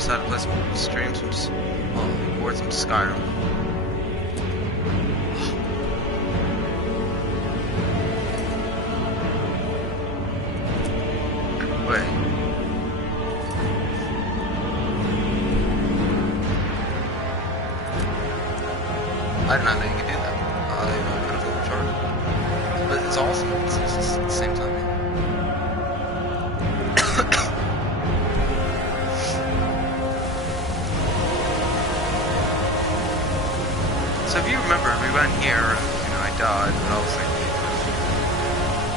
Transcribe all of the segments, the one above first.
decided to play some streams and just record some Skyrim. Wait. I did not know you could do that. I kind of feel retarded. But it's awesome. It's just at the same time. So if you remember, we went here and, I died, but I was like,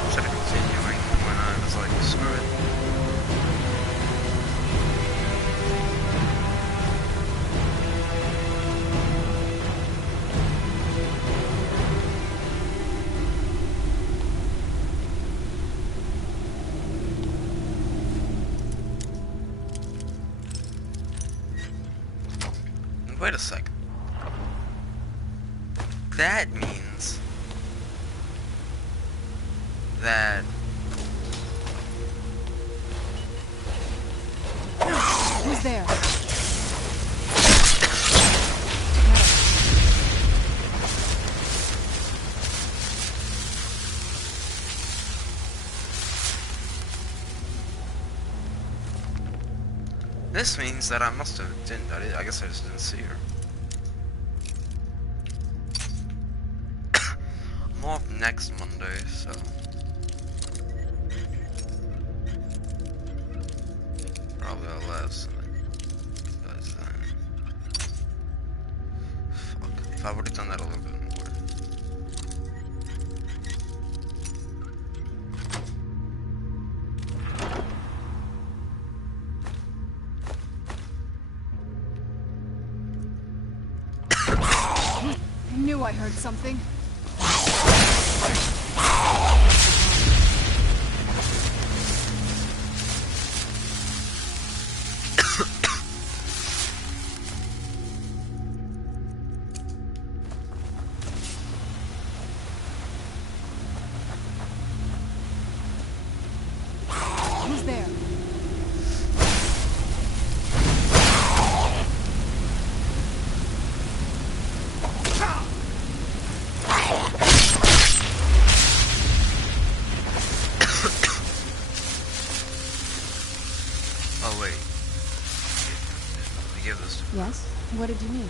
instead of continuing when I was like, screw it. Wait a second. That means that who's there? this means that I must have didn't. I guess I just didn't see her. I'm off next Monday, so probably I'll have something. Because then, fuck. If I would have done that a little bit more. I knew I heard something. Who's there? Oh wait. Let me give this to Yes? What did you need?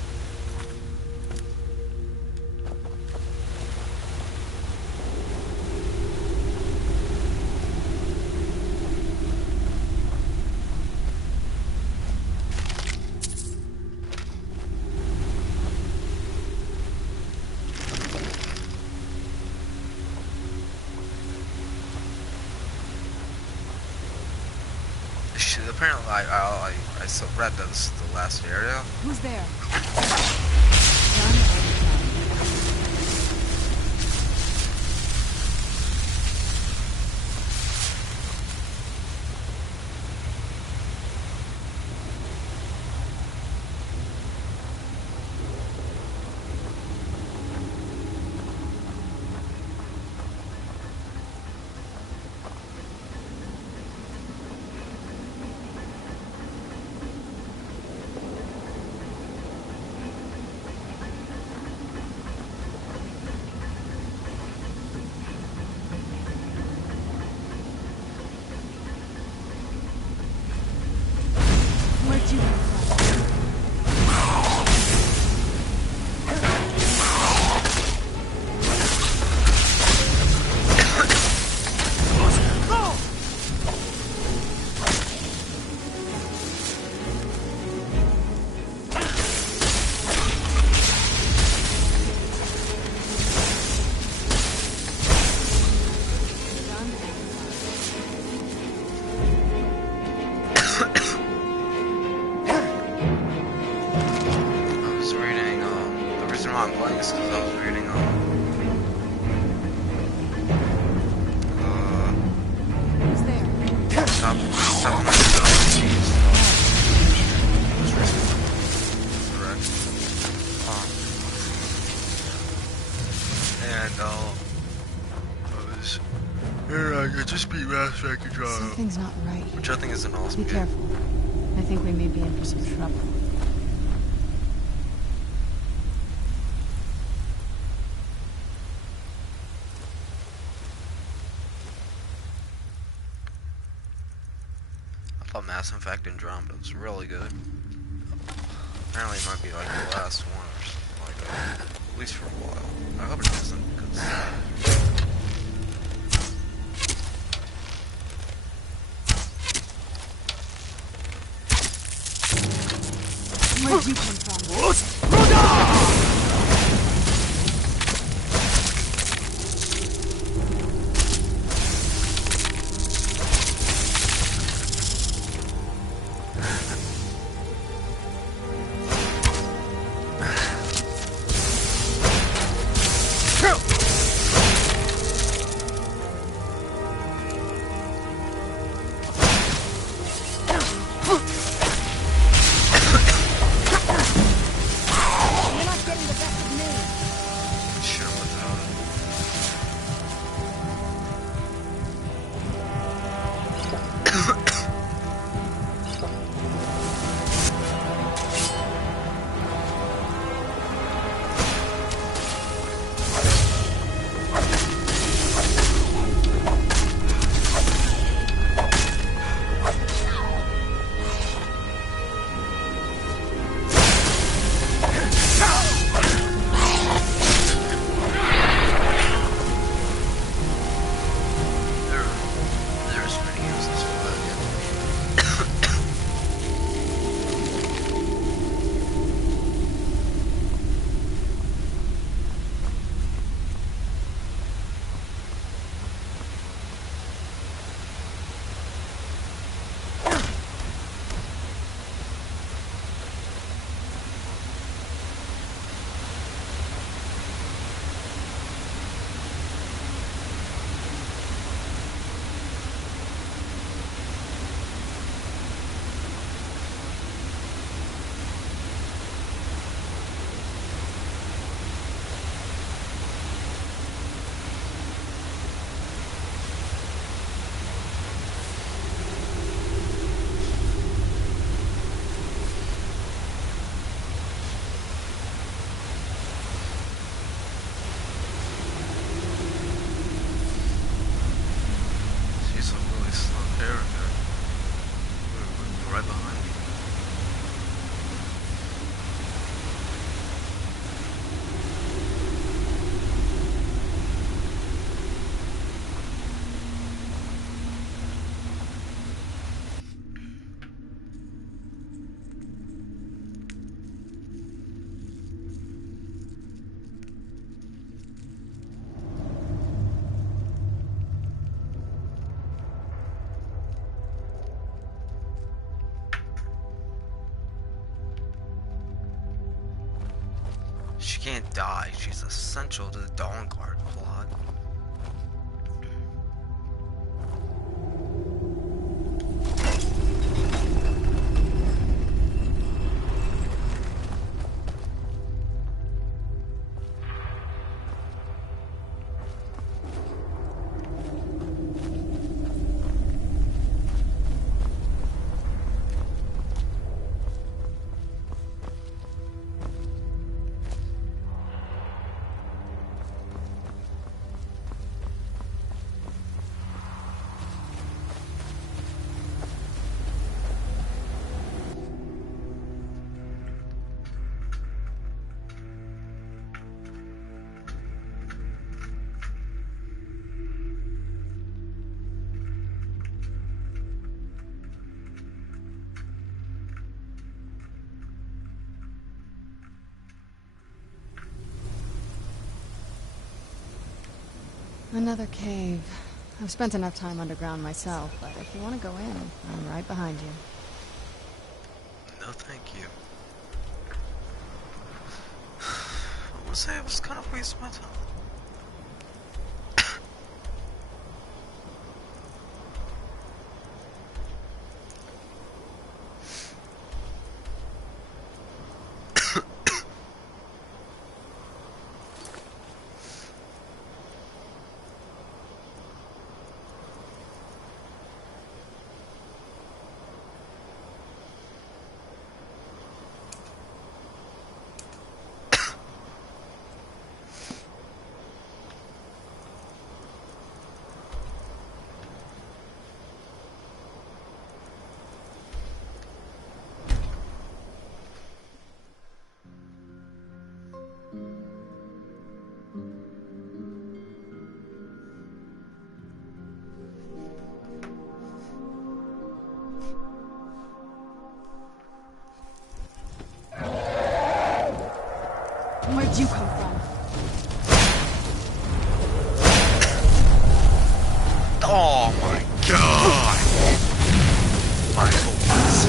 Apparently, I read that this is the last area. Who's there? Where'd you come from? I was reading, the reason why I'm playing is because I was reading, Who's there? stop my correct. And, I was, here I just beat Mass Effect Control, Something's not right. which I think is an awesome Be game. careful. I think we may be in for some trouble. I thought Mass Effect Andromeda was really good. Apparently it might be like the last one or something like that. At least for a while. I hope it doesn't, because... Where'd you come from? She can't die. She's essential to the Dawn Guard plot. Another cave. I've spent enough time underground myself, but if you want to go in, I'm right behind you. No, thank you. I want to say it was kind of wasting my time. Where'd you come from? Oh my god! My goodness.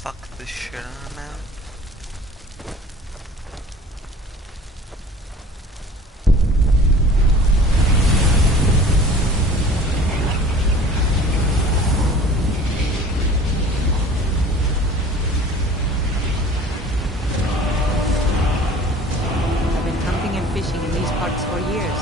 Fuck this shit, I'm out. I've been hunting and fishing in these parts for years.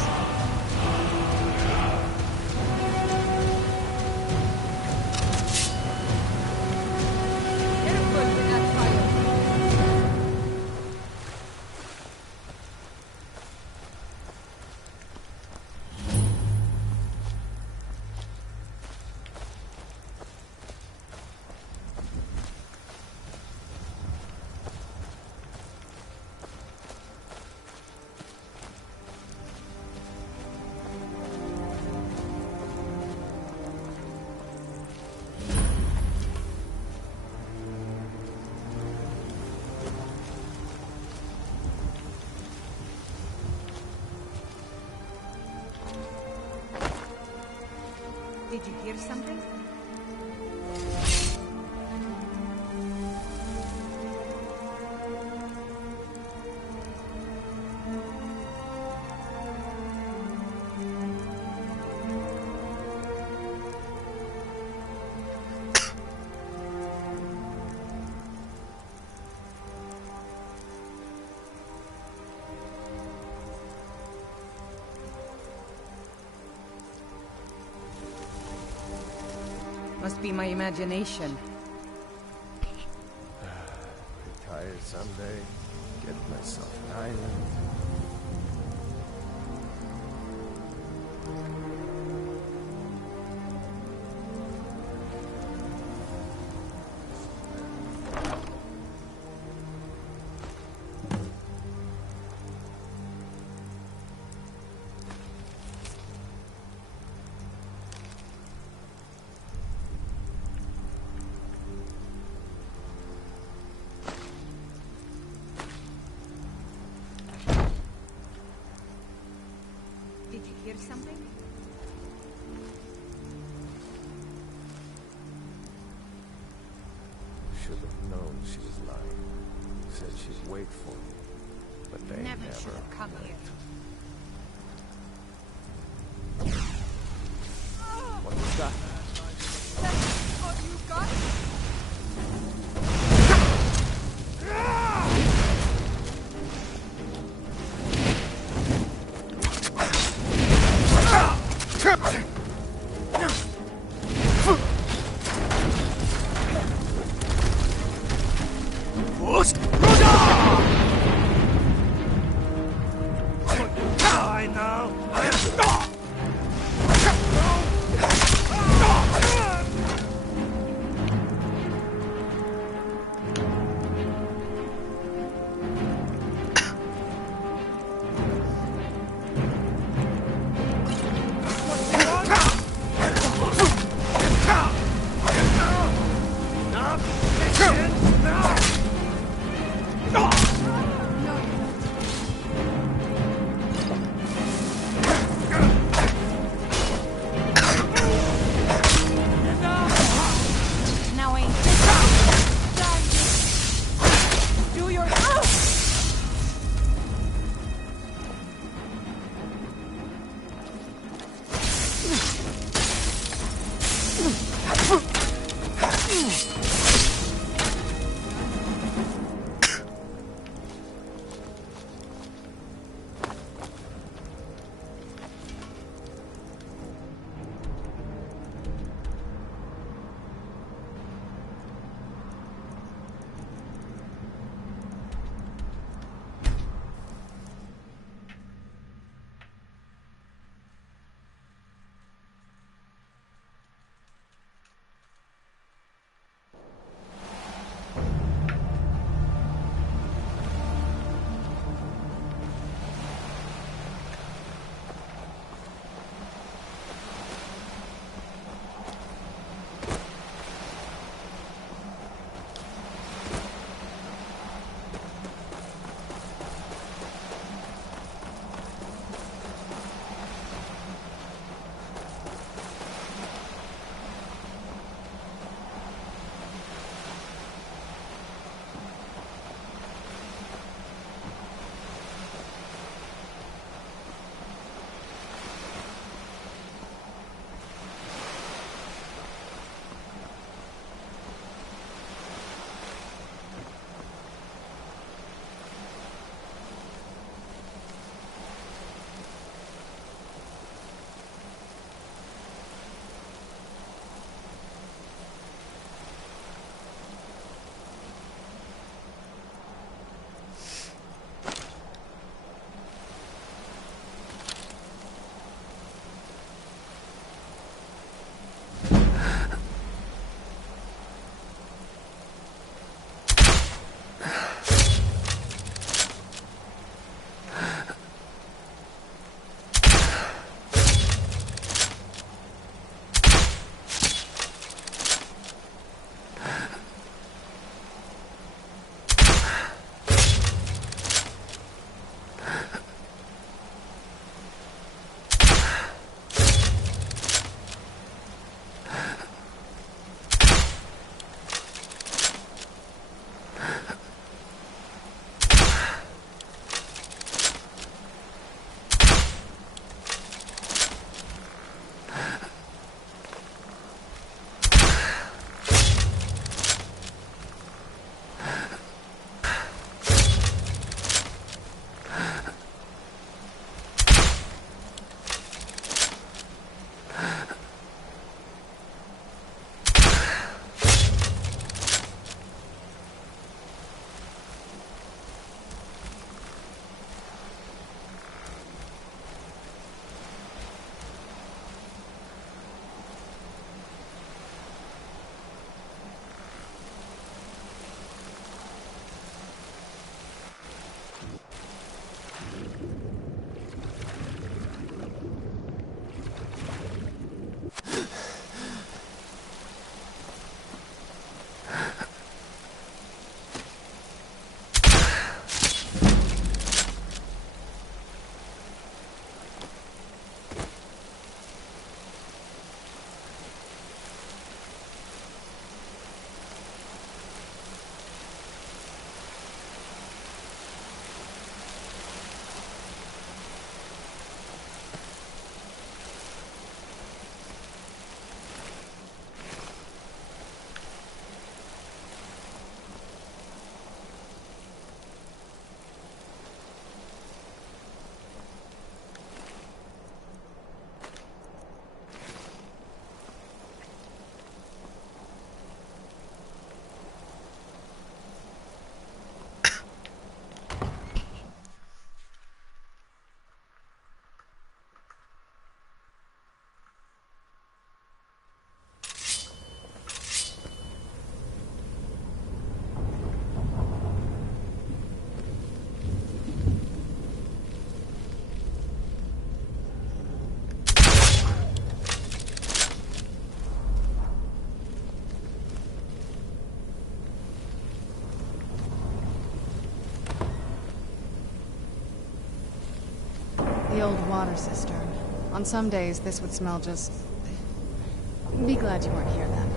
Did you hear something? Must be my imagination. Retire someday, get myself an island. Did you hear something? Should have known she was lying. Said she'd wait for me, but they Never should have come here. What was that? That's all you got? Die now! old water cistern. On some days, this would smell just... Be glad you weren't here then.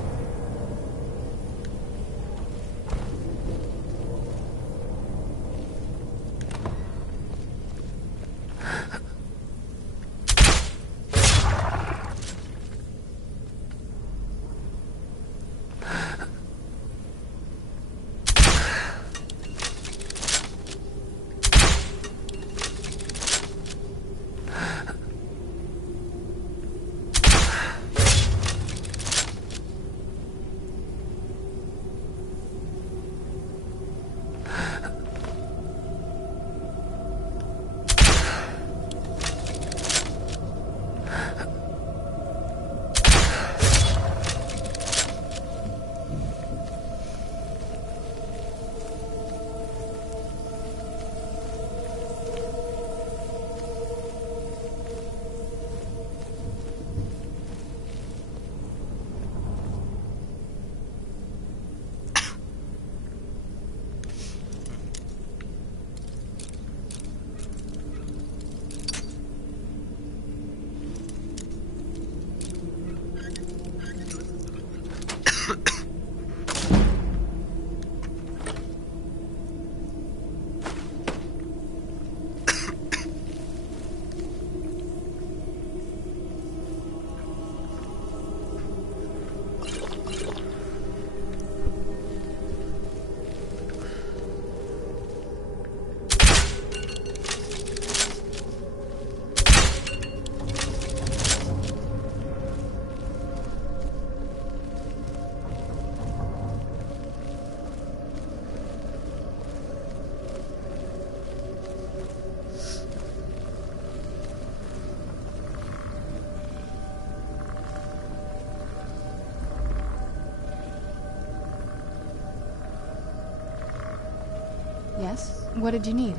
Yes? What did you need?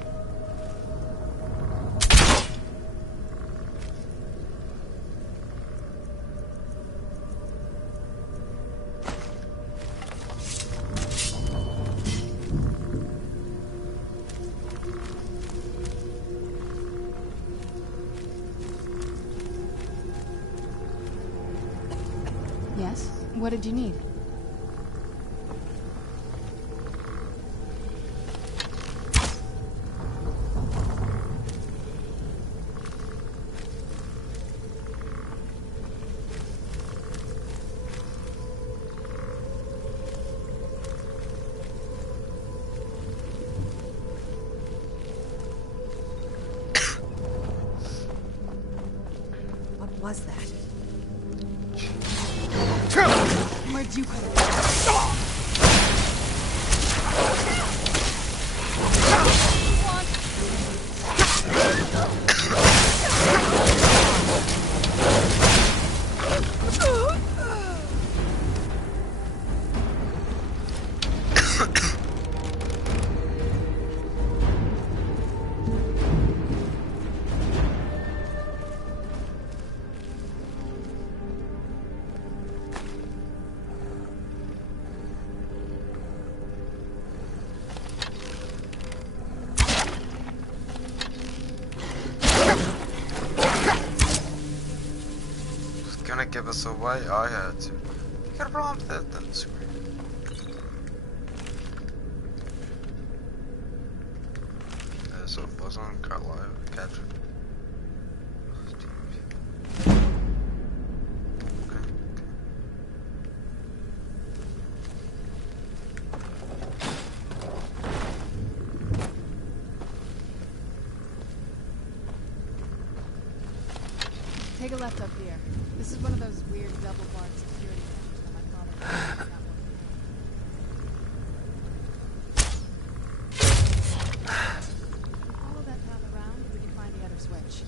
Yes? What did you need? What was that? Where'd you put it? Gonna give us away? I had to. You got a problem with that? Then screw it. So it was on cut live capture. Take a left up here. This is one of those weird double-barred security rooms that my father got working. If we follow that path around, we can find the other switch.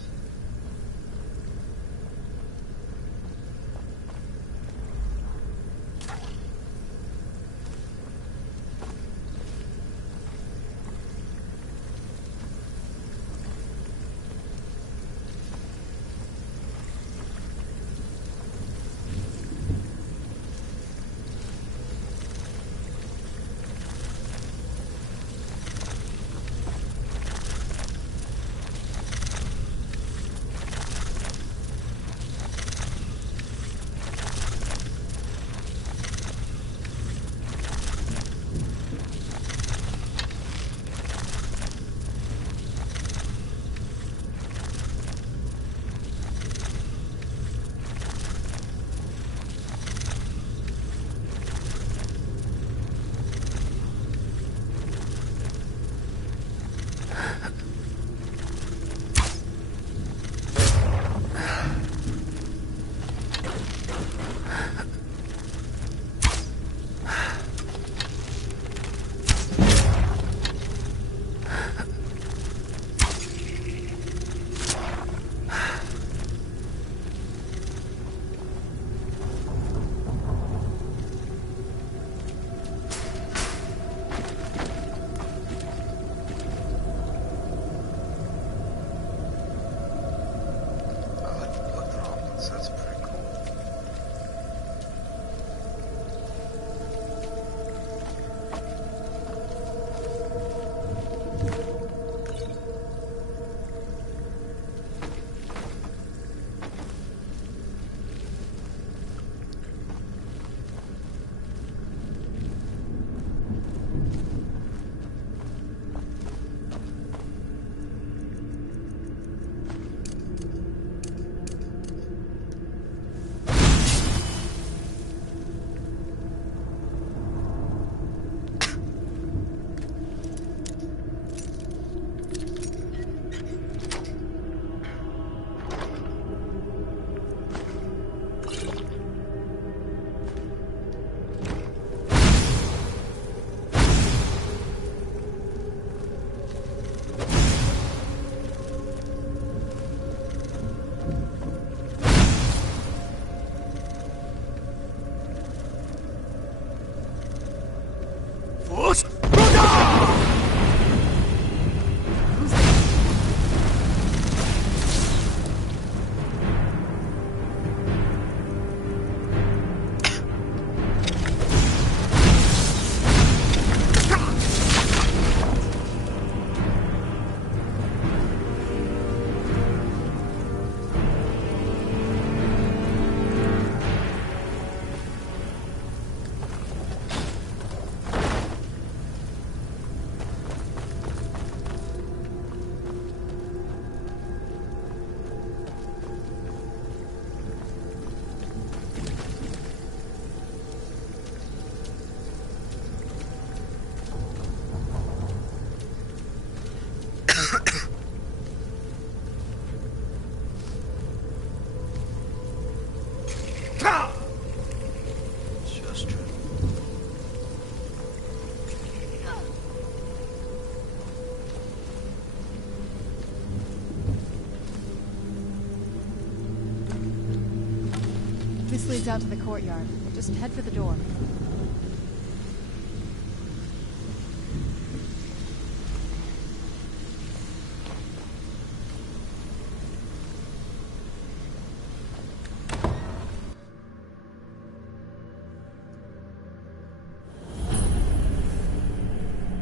This leads out to the courtyard. Just head for the door.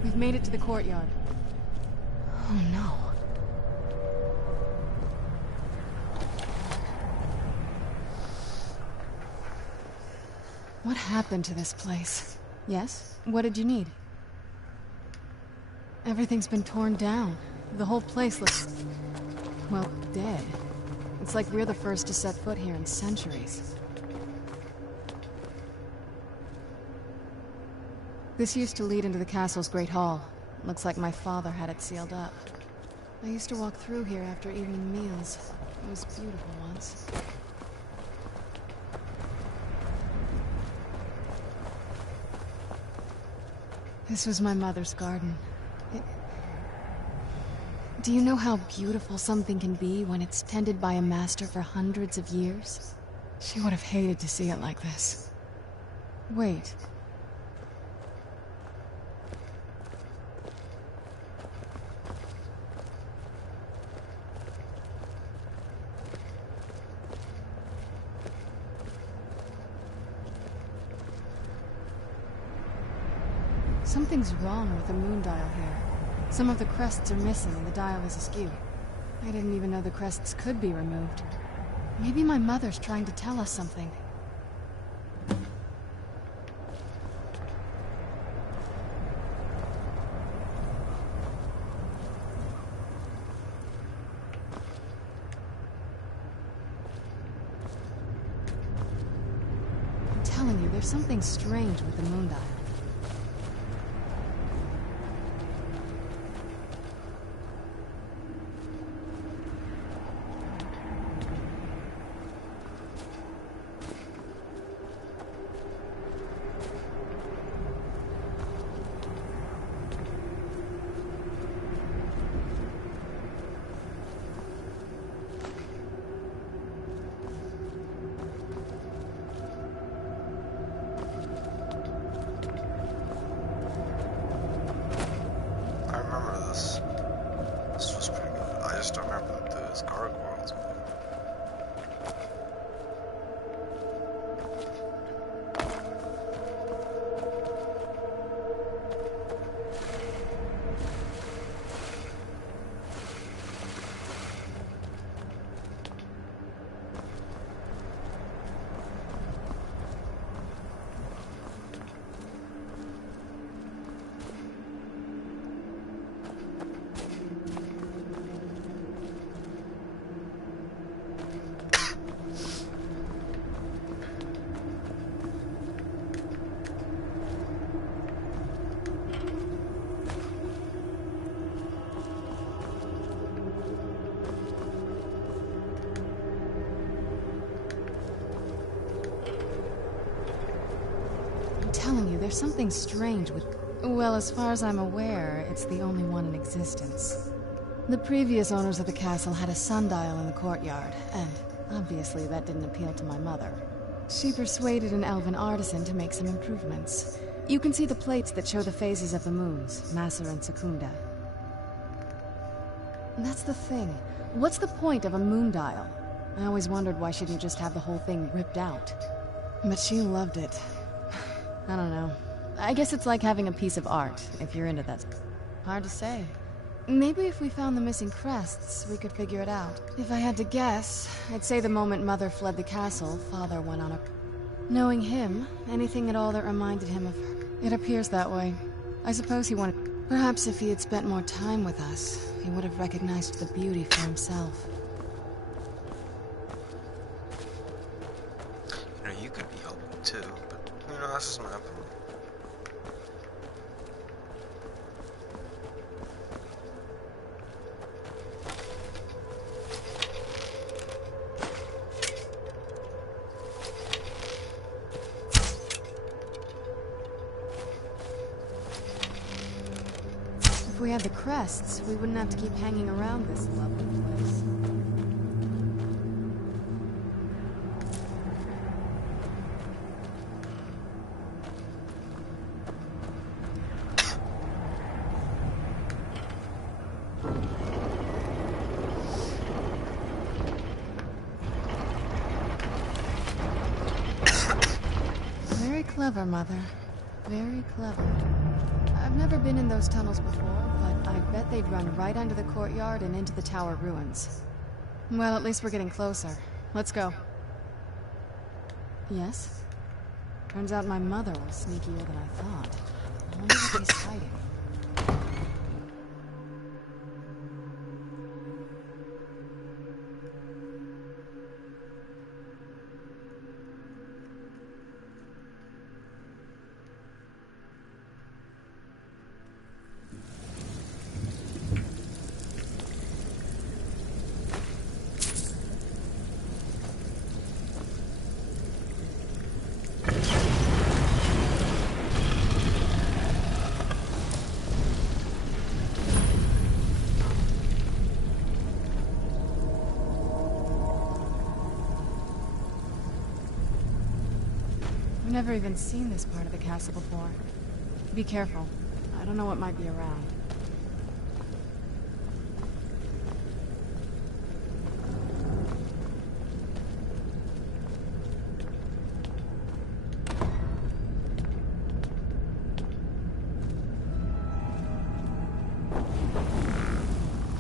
We've made it to the courtyard. Oh no. What happened to this place? Yes? What did you need? Everything's been torn down. The whole place looks, well, dead. It's like we're the first to set foot here in centuries. This used to lead into the castle's great hall. Looks like my father had it sealed up. I used to walk through here after evening meals. It was beautiful once. This was my mother's garden. Do you know how beautiful something can be when it's tended by a master for hundreds of years? She would have hated to see it like this. Wait. Something's wrong with the moon dial here. Some of the crests are missing and the dial is askew. I didn't even know the crests could be removed. Maybe my mother's trying to tell us something. I'm telling you, there's something strange with the moon dial. There's something strange with... Well, as far as I'm aware, it's the only one in existence. The previous owners of the castle had a sundial in the courtyard, and obviously that didn't appeal to my mother. She persuaded an elven artisan to make some improvements. You can see the plates that show the phases of the moons, Maser and Secunda. That's the thing. What's the point of a moon dial? I always wondered why she didn't just have the whole thing ripped out. But she loved it. I don't know. I guess it's like having a piece of art, if you're into that. Hard to say. Maybe if we found the missing crests, we could figure it out. If I had to guess, I'd say the moment Mother fled the castle, Father went on a... Knowing him, anything at all that reminded him of her. It appears that way. I suppose he wanted... Perhaps if he had spent more time with us, he would have recognized the beauty for himself. You know, you could be helping too, but, you know, that's just my opinion. If we had the crests, we wouldn't have to keep hanging around this lovely place. Clever, Mother. Very clever. I've never been in those tunnels before, but I bet they'd run right under the courtyard and into the tower ruins. Well, at least we're getting closer. Let's go. Yes? Turns out my mother was sneakier than I thought. I wonder what she's hiding. I've never even seen this part of the castle before. Be careful. I don't know what might be around.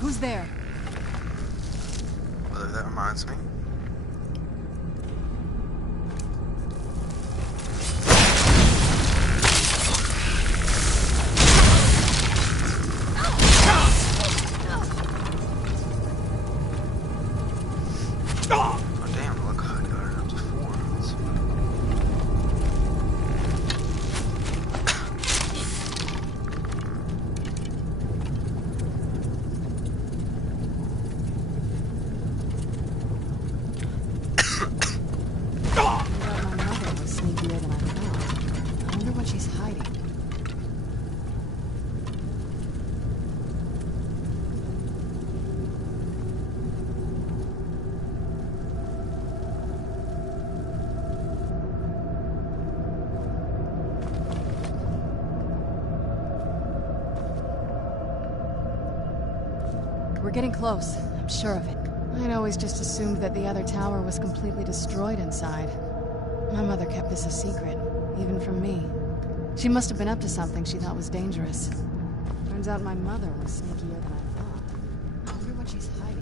Who's there? Well, that reminds me. We're getting close. I'm sure of it. I'd always just assumed that the other tower was completely destroyed inside. My mother kept this a secret, even from me. She must have been up to something she thought was dangerous. Turns out my mother was sneakier than I thought. I wonder what she's hiding.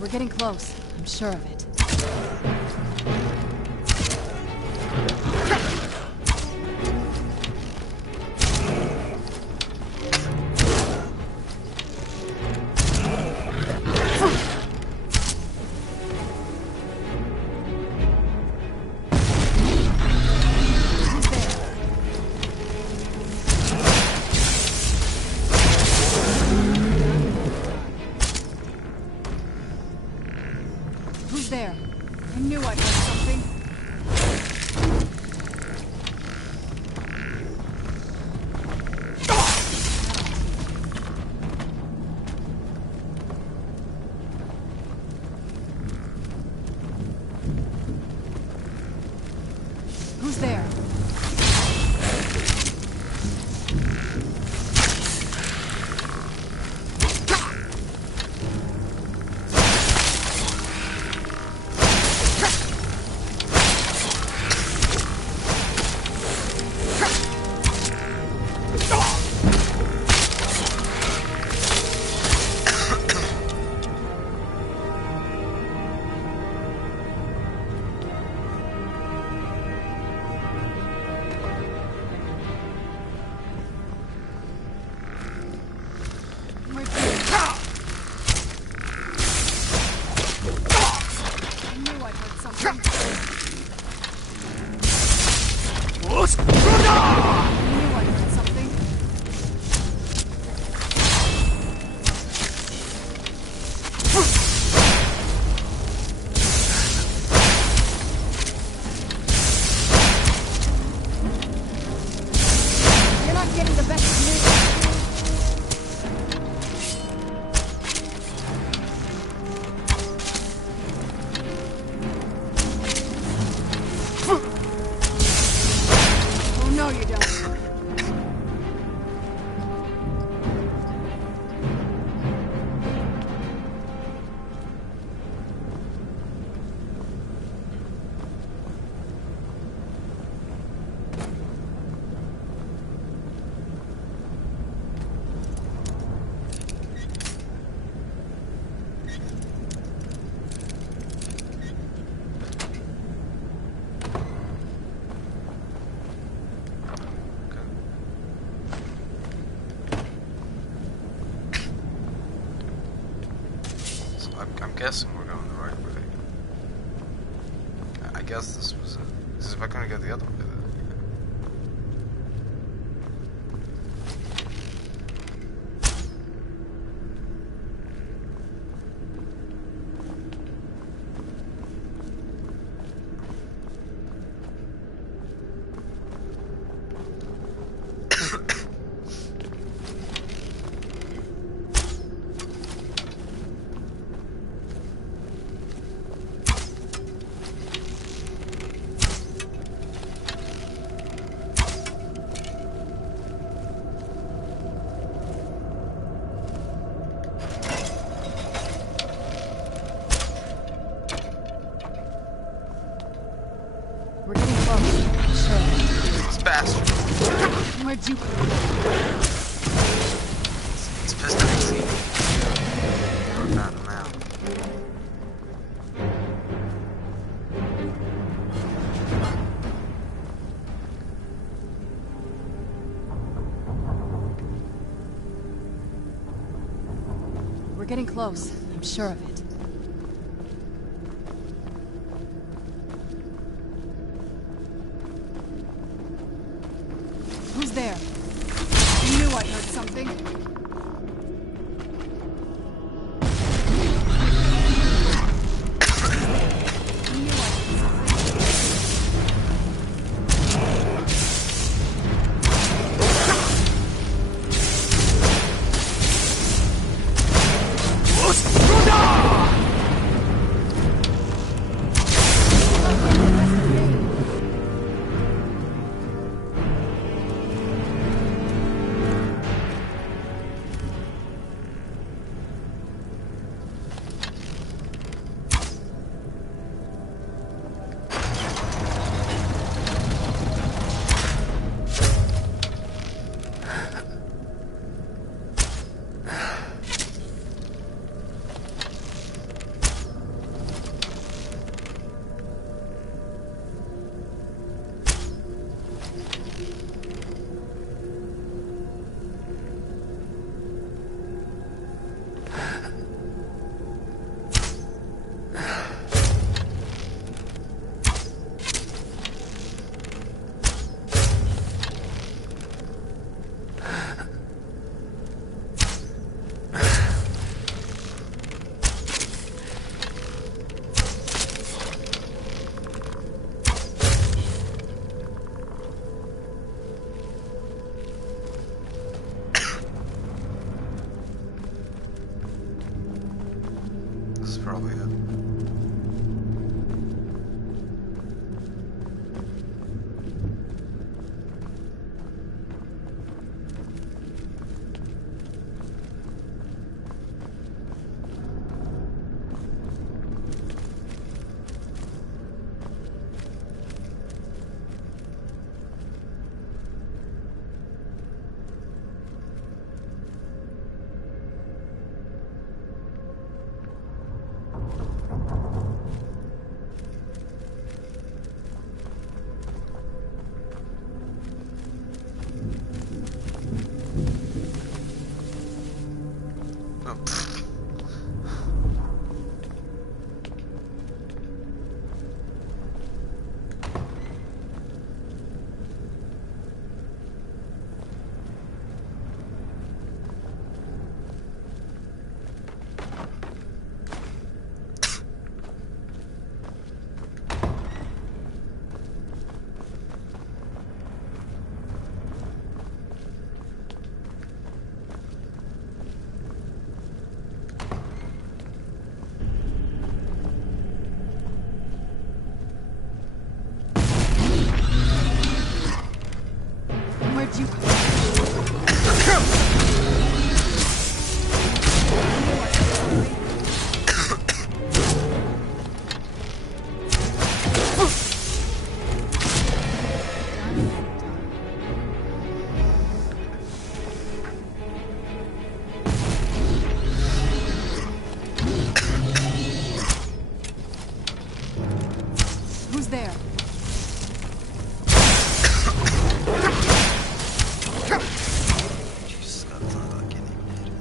We're getting close. I'm sure of it. There. I knew I'd heard something. I guess this was it. Because if I couldn't get the other one, We're getting close. Sure. this bastard. Where'd you... It's pissed at me. Found him now. We're getting close. I'm sure of it. Who's there? I knew I heard something. This is probably it. Where'd you... Who's there? Jesus, God, it's not like I can't even hit it.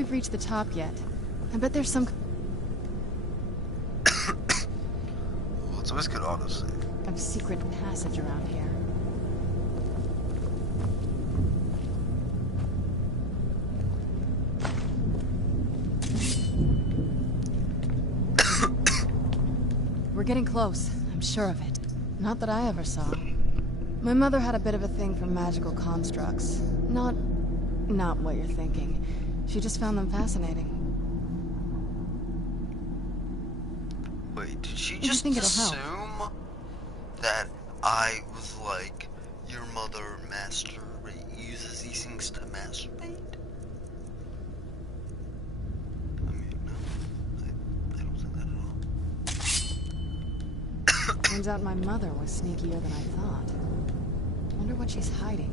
we've reached the top yet. I bet there's some... Well, it's always good autosave. of secret passage around here. We're getting close, I'm sure of it. Not that I ever saw. My mother had a bit of a thing for magical constructs. Not what you're thinking. She just found them fascinating. Wait, did she You just think it'll help? assume that I was like, your mother uses these things to masturbate? I mean, no. I don't think that at all. Turns out my mother was sneakier than I thought. Wonder what she's hiding.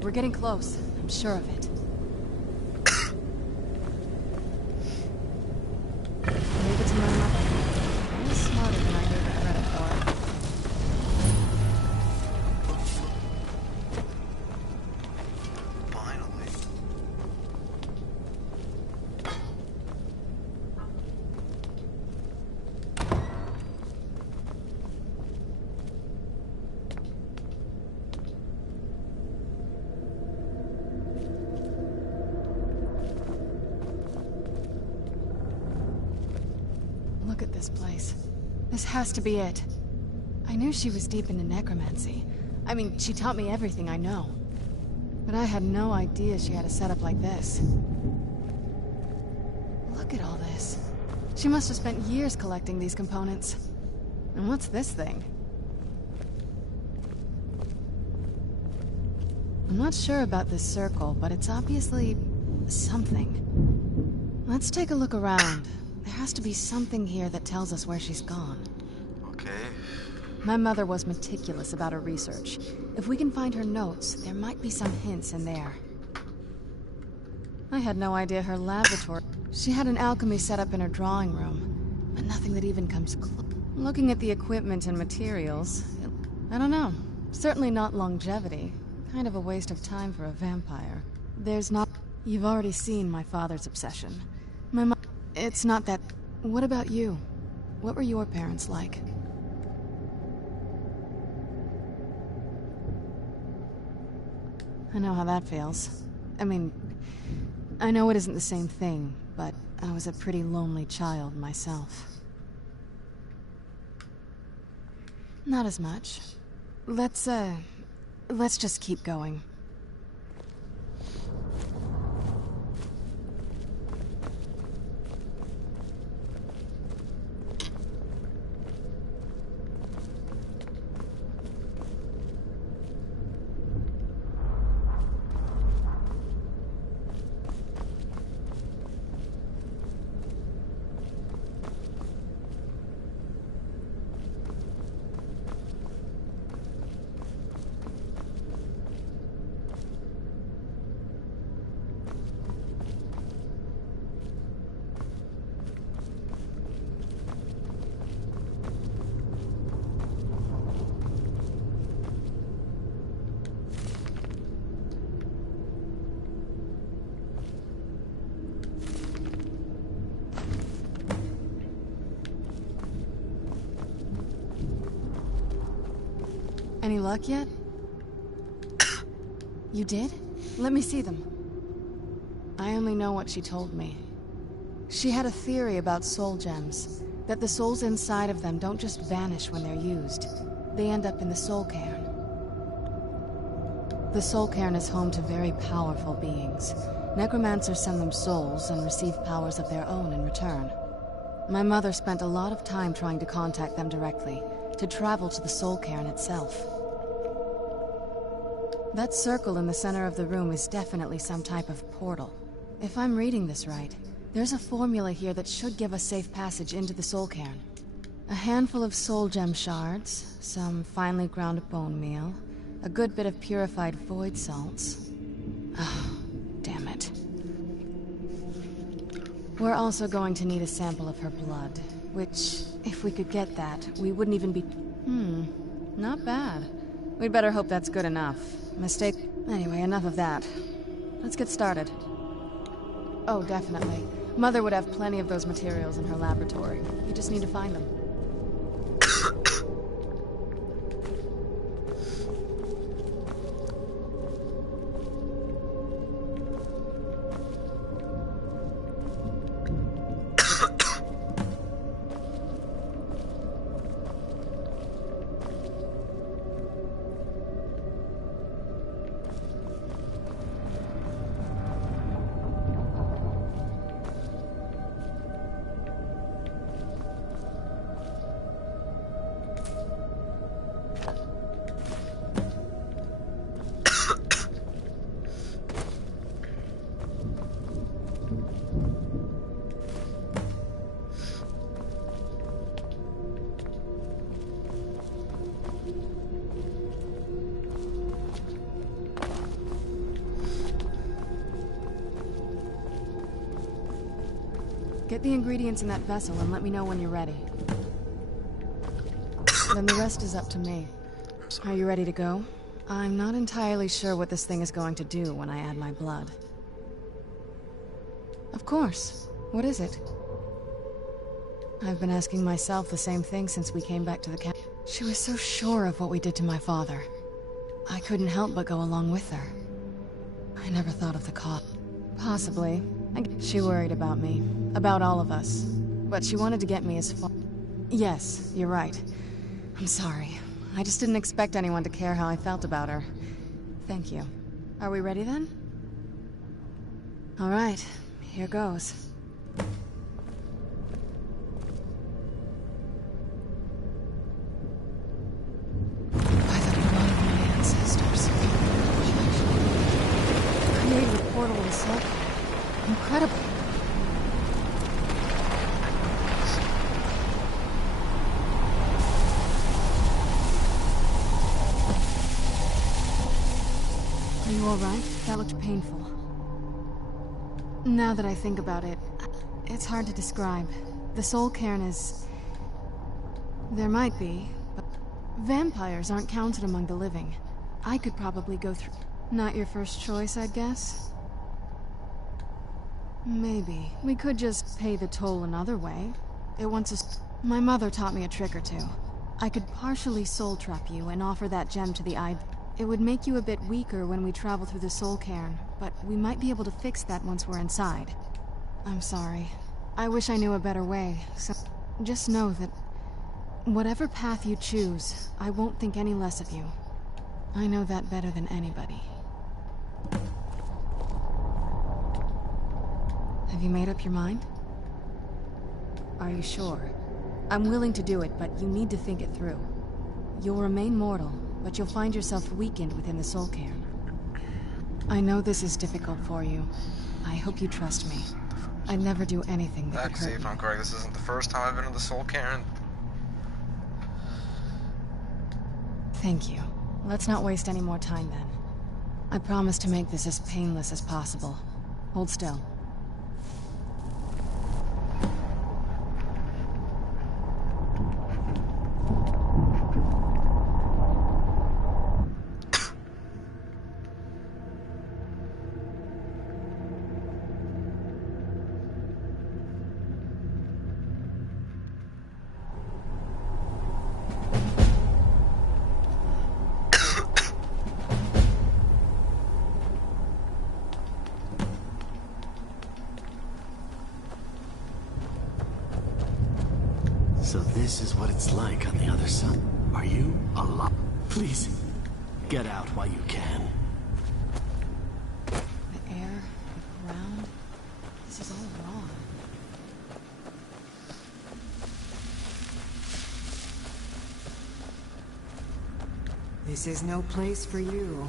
We're getting close, I'm sure of it. Leave it to my mother. She's smarter than I gave her credit for. Finally. Look at this place. This has to be it. I knew she was deep into necromancy. I mean, she taught me everything I know. But I had no idea she had a setup like this. Look at all this. She must have spent years collecting these components. And what's this thing? I'm not sure about this circle, but it's obviously something. Let's take a look around. There has to be something here that tells us where she's gone. Okay. My mother was meticulous about her research. If we can find her notes, there might be some hints in there. I had no idea her laboratory... She had an alchemy set up in her drawing room, but nothing that even comes close. Looking at the equipment and materials, I don't know. Certainly not longevity. Kind of a waste of time for a vampire. There's not... You've already seen my father's obsession. My mom... It's not that... What about you? What were your parents like? I know how that feels. I mean, I know it isn't the same thing, but I was a pretty lonely child myself. Not as much. Let's just keep going. Any luck yet? You did? Let me see them. I only know what she told me. She had a theory about soul gems, that the souls inside of them don't just vanish when they're used. They end up in the soul cairn. The soul cairn is home to very powerful beings. Necromancers send them souls and receive powers of their own in return. My mother spent a lot of time trying to contact them directly, to travel to the soul cairn itself. That circle in the center of the room is definitely some type of portal. If I'm reading this right, there's a formula here that should give us safe passage into the soul cairn. A handful of soul gem shards, some finely ground bone meal, A good bit of purified void salts. Oh, damn it. We're also going to need a sample of her blood, which, if we could get that, we wouldn't even be... Not bad. We'd better hope that's good enough. Mistake... Anyway, enough of that. Let's get started. Oh, definitely. Mother would have plenty of those materials in her laboratory. You just need to find them. Get the ingredients in that vessel and let me know when you're ready. Then the rest is up to me. Are you ready to go? I'm not entirely sure what this thing is going to do when I add my blood. Of course. What is it? I've been asking myself the same thing since we came back to the camp. She was so sure of what we did to my father. I couldn't help but go along with her. I never thought of the cost. Possibly. She worried about me. About all of us. But she wanted to get me as far... Yes, you're right. I'm sorry. I just didn't expect anyone to care how I felt about her. Thank you. Are we ready then? All right. Here goes. By the blood of my ancestors. Created a portal in Soul. Incredible. Are you alright? That looked painful. Now that I think about it, it's hard to describe. The soul cairn is... There might be, but vampires aren't counted among the living. I could probably go through... Not your first choice, I guess? Maybe. We could just pay the toll another way. It wants us... My mother taught me a trick or two. I could partially soul trap you and offer that gem to the eye. It would make you a bit weaker when we travel through the soul cairn, but we might be able to fix that once we're inside. I'm sorry. I wish I knew a better way, so... Just know that... Whatever path you choose, I won't think any less of you. I know that better than anybody. Have you made up your mind? Are you sure? I'm willing to do it, but you need to think it through. You'll remain mortal, but you'll find yourself weakened within the soul cairn. I know this is difficult for you. I hope you trust me. I'd never do anything that could hurt See if I'm correct. This isn't the first time I've been in the soul cairn. Thank you. Let's not waste any more time then. I promise to make this as painless as possible. Hold still. So this is what it's like on the other side. Are you alive? Please, get out while you can. The air, the ground, this is all wrong. This is no place for you.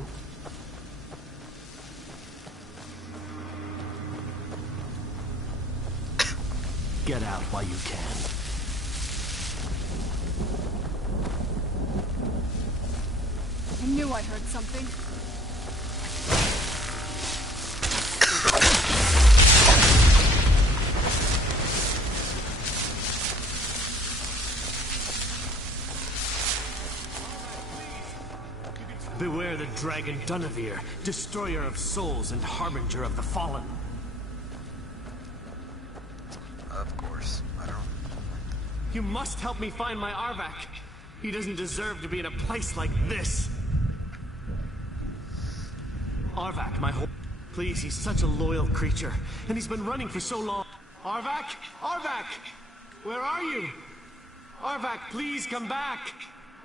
Get out while you can. I knew I heard something. Beware the dragon Dunavir, destroyer of souls and harbinger of the fallen. Of course. I don't... You must help me find my Arvak. He doesn't deserve to be in a place like this. Arvak, my whole... Please, he's such a loyal creature, and he's been running for so long. Arvak! Arvak! Where are you? Arvak, please come back!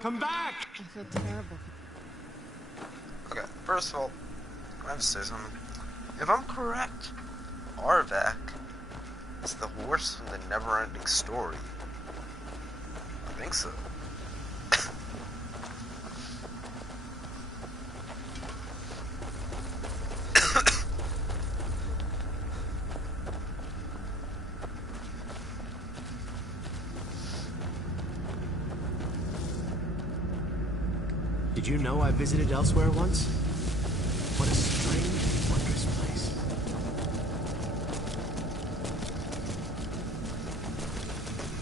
Come back! I feel terrible. Okay, first of all, I have to say something. If I'm correct, Arvak is the horse from the never-ending story. I think so. Did you know I visited elsewhere once? What a strange and wondrous place.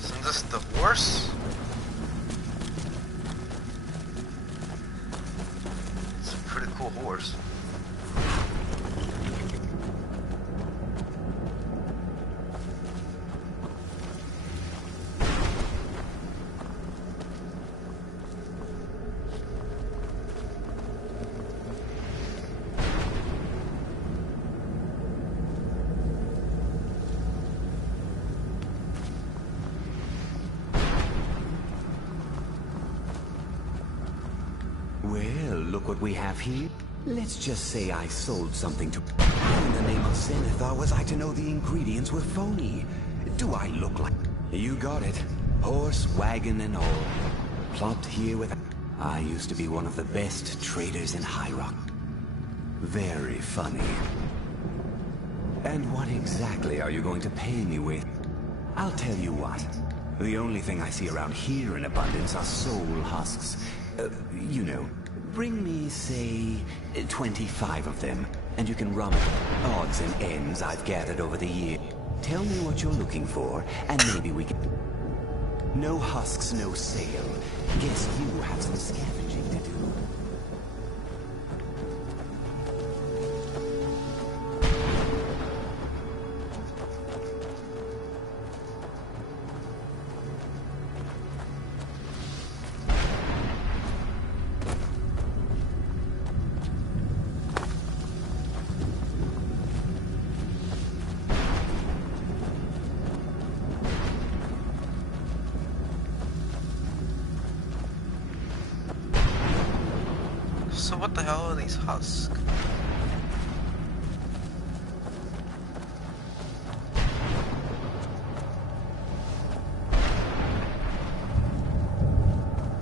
Isn't this the horse? It's a pretty cool horse. Well, look what we have here. Let's just say I sold something to... How in the name of Zenithar was I to know the ingredients were phony? Do I look like... You got it. Horse, wagon, and all. Plopped here with... I used to be one of the best traders in High Rock. Very funny. And what exactly are you going to pay me with? I'll tell you what. The only thing I see around here in abundance are soul husks. You know, bring me, say, 25 of them, and you can rummage odds and ends I've gathered over the year. Tell me what you're looking for, and maybe we can... No husks, no sale. Guess you have some scavenging to do. So what the hell are these husks?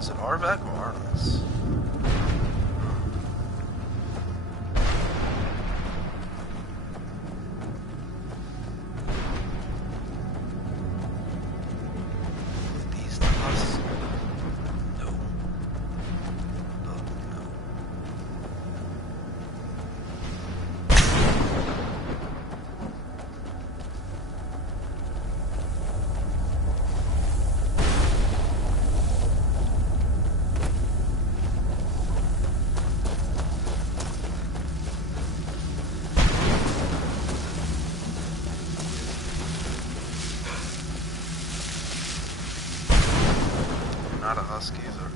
Is it Arvak or Artemis? These the husks? No. Oh, no. Not a husky either.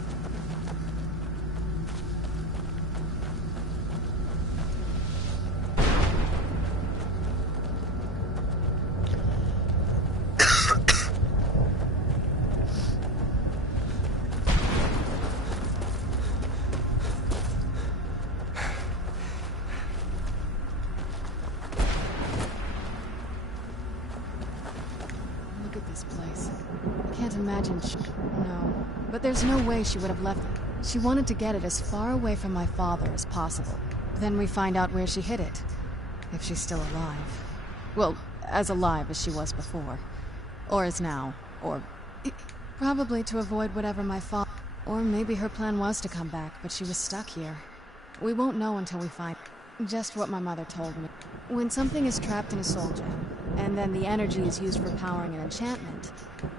Look at this place. Can't imagine No. But there's no way she would have left it. She wanted to get it as far away from my father as possible. Then we find out where she hid it. If she's still alive. Well, as alive as she was before. Or is now. Or... Probably to avoid whatever my father... Or maybe her plan was to come back, but she was stuck here. We won't know until we find... Just what my mother told me. When something is trapped in a soul gem, and then the energy is used for powering an enchantment...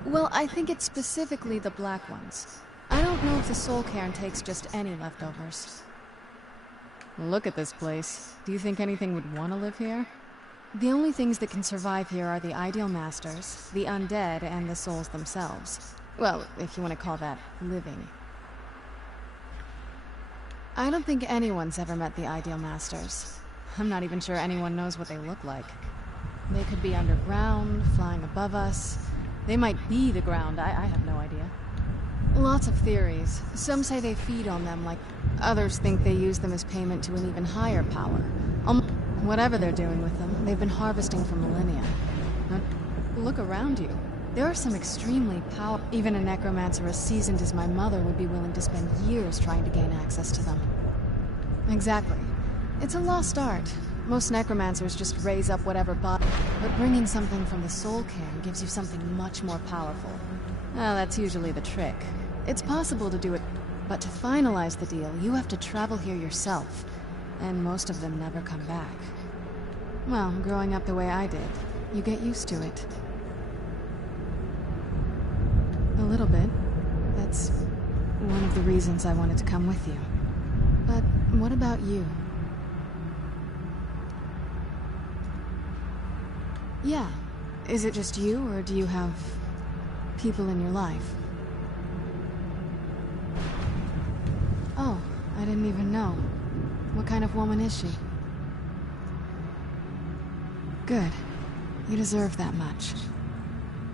Well, I think it's specifically the black ones. I don't know if the soul cairn takes just any leftovers. Look at this place. Do you think anything would want to live here? The only things that can survive here are the ideal masters, the undead, and the souls themselves. Well, if you want to call that living. I don't think anyone's ever met the ideal masters. I'm not even sure anyone knows what they look like. They could be underground, flying above us. They might be the ground, I have no idea. Lots of theories. Some say they feed on them, like others think they use them as payment to an even higher power. Whatever they're doing with them, they've been harvesting for millennia. Now, look around you. There are some extremely powerful... Even a necromancer as seasoned as my mother would be willing to spend years trying to gain access to them. Exactly. It's a lost art. Most necromancers just raise up whatever but bringing something from the soul cairn gives you something much more powerful. Well, that's usually the trick. It's possible to do it, but to finalize the deal, you have to travel here yourself. And most of them never come back. Well, growing up the way I did, you get used to it. A little bit. That's one of the reasons I wanted to come with you. But what about you? Yeah. Is it just you, or do you have people in your life? Oh, I didn't even know. What kind of woman is she? Good. You deserve that much.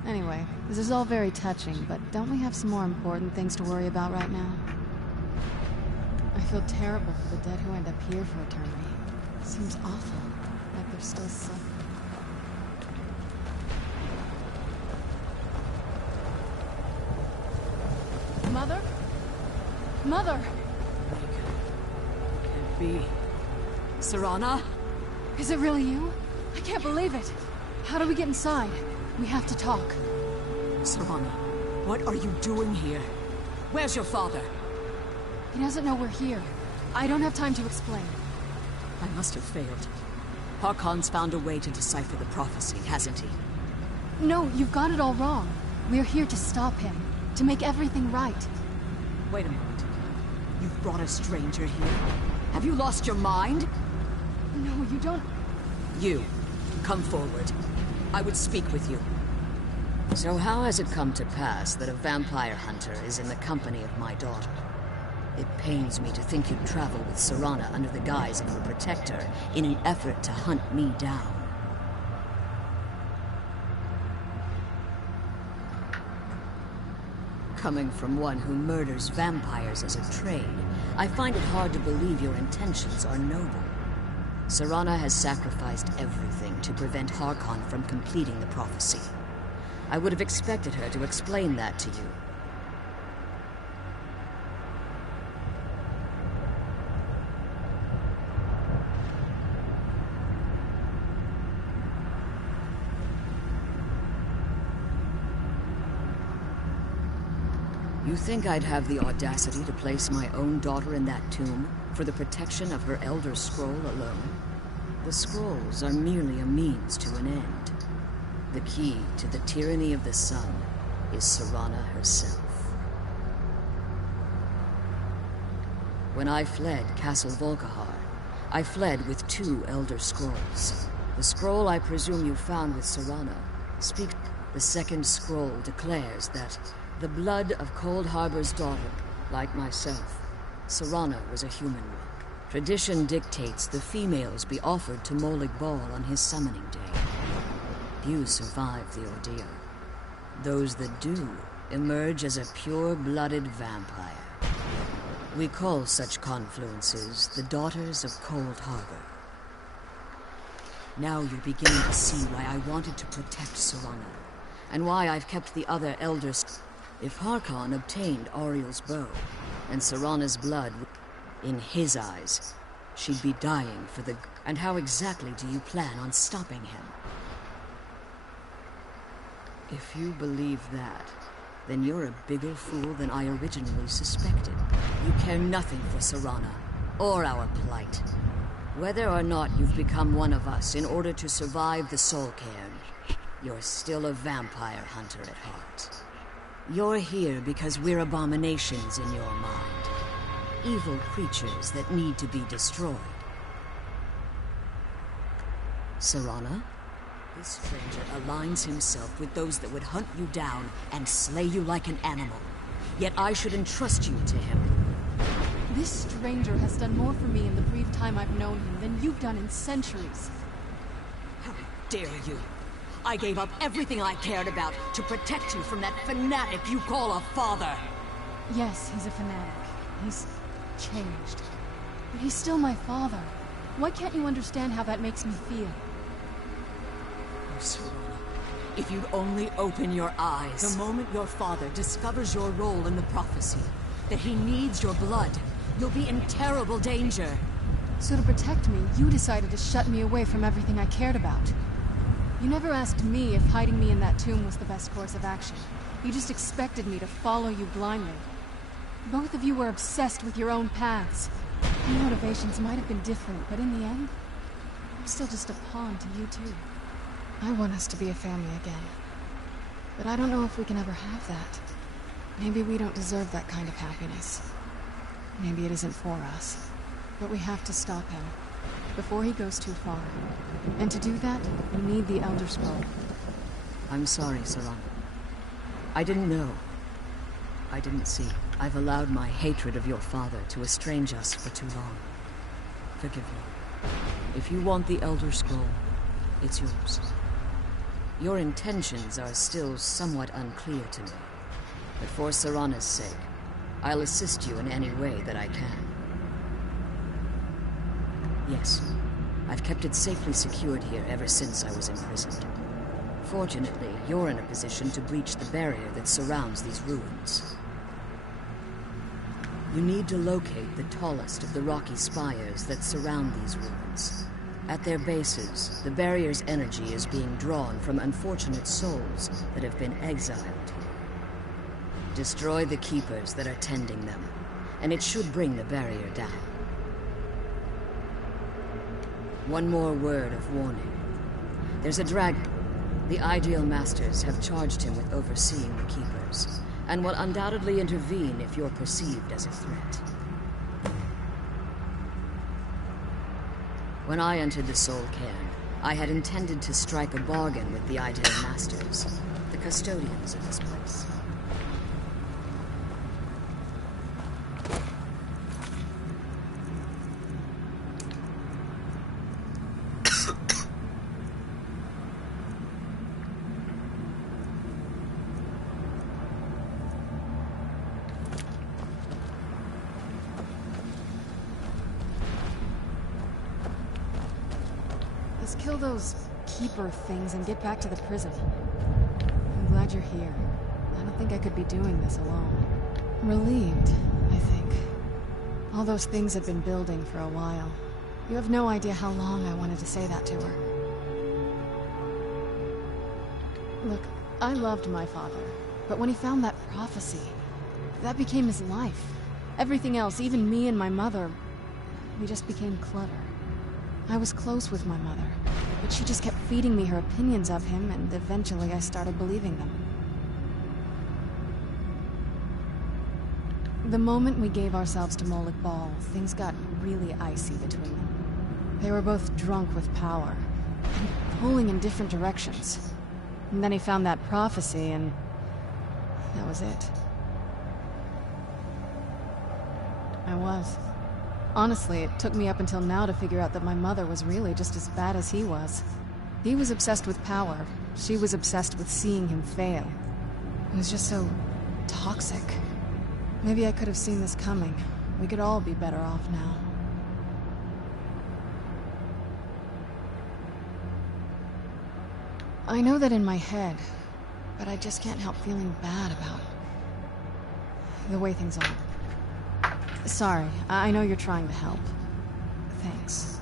Anyway, this is all very touching, but don't we have some more important things to worry about right now? I feel terrible for the dead who end up here for eternity. It seems awful, like they're still suffering. Mother? Mother! Can't be. Serana? Is it really you? I can't believe it. How do we get inside? We have to talk. Serana, what are you doing here? Where's your father? He doesn't know we're here. I don't have time to explain. I must have failed. Harkon's found a way to decipher the prophecy, hasn't he? No, you've got it all wrong. We're here to stop him. To make everything right. Wait a moment. You've brought a stranger here? Have you lost your mind? No, you don't... You, come forward. I would speak with you. So how has it come to pass that a vampire hunter is in the company of my daughter? It pains me to think you'd travel with Serana under the guise of her protector in an effort to hunt me down. Coming from one who murders vampires as a trade, I find it hard to believe your intentions are noble. Serana has sacrificed everything to prevent Harkon from completing the prophecy. I would have expected her to explain that to you. You think I'd have the audacity to place my own daughter in that tomb for the protection of her Elder Scroll alone? The scrolls are merely a means to an end. The key to the tyranny of the sun is Serana herself. When I fled Castle Volkihar, I fled with 2 Elder Scrolls. The scroll I presume you found with Serana speaks. The second scroll declares that the blood of Cold Harbor's daughter, like myself, Serana was a human one. Tradition dictates the females be offered to Molag Bal on his summoning day. Few survive the ordeal. Those that do emerge as a pure-blooded vampire. We call such confluences the Daughters of Cold Harbor. Now you're beginning to see why I wanted to protect Serana, and why I've kept the other elders. If Harkon obtained Auriel's bow, and Serana's blood, in his eyes, she'd be dying for the... And how exactly do you plan on stopping him? If you believe that, then you're a bigger fool than I originally suspected. You care nothing for Serana, or our plight. Whether or not you've become one of us in order to survive the Soul Cairn, you're still a vampire hunter at heart. You're here because we're abominations in your mind. Evil creatures that need to be destroyed. Serana? This stranger aligns himself with those that would hunt you down and slay you like an animal. Yet I should entrust you to him. This stranger has done more for me in the brief time I've known him than you've done in centuries. How dare you! I gave up everything I cared about to protect you from that fanatic you call a father! Yes, he's a fanatic. He's changed. But he's still my father. Why can't you understand how that makes me feel? Oh, Serana, if you'd only open your eyes. The moment your father discovers your role in the prophecy, that he needs your blood, you'll be in terrible danger. So to protect me, you decided to shut me away from everything I cared about. You never asked me if hiding me in that tomb was the best course of action. You just expected me to follow you blindly. Both of you were obsessed with your own paths. Your motivations might have been different, but in the end, I'm still just a pawn to you two. I want us to be a family again. But I don't know if we can ever have that. Maybe we don't deserve that kind of happiness. Maybe it isn't for us. But we have to stop him, before he goes too far. And to do that, we need the Elder Scroll. I'm sorry, Serana. I didn't know. I didn't see. I've allowed my hatred of your father to estrange us for too long. Forgive me. If you want the Elder Scroll, it's yours. Your intentions are still somewhat unclear to me. But for Serana's sake, I'll assist you in any way that I can. Yes, I've kept it safely secured here ever since I was imprisoned. Fortunately, you're in a position to breach the barrier that surrounds these ruins. You need to locate the tallest of the rocky spires that surround these ruins. At their bases, the barrier's energy is being drawn from unfortunate souls that have been exiled here. Destroy the keepers that are tending them, and it should bring the barrier down. One more word of warning. There's a dragon. The Ideal Masters have charged him with overseeing the keepers, and will undoubtedly intervene if you're perceived as a threat. When I entered the Soul Cairn, I had intended to strike a bargain with the Ideal Masters, the custodians of this place. Let's kill those keeper things and get back to the prison. I'm glad you're here. I don't think I could be doing this alone. Relieved, I think. All those things had been building for a while. You have no idea how long I wanted to say that to her. Look, I loved my father, but when he found that prophecy, that became his life. Everything else, even me and my mother, we just became clutter. I was close with my mother, but she just kept feeding me her opinions of him, and eventually I started believing them. The moment we gave ourselves to Moloch Ball, things got really icy between them. They were both drunk with power, and pulling in different directions. And then he found that prophecy, and that was it. I was. Honestly, it took me up until now to figure out that my mother was really just as bad as he was. He was obsessed with power. She was obsessed with seeing him fail. It was just so toxic. Maybe I could have seen this coming. We could all be better off now. I know that in my head, but I just can't help feeling bad about the way things are. Sorry, I know you're trying to help. Thanks.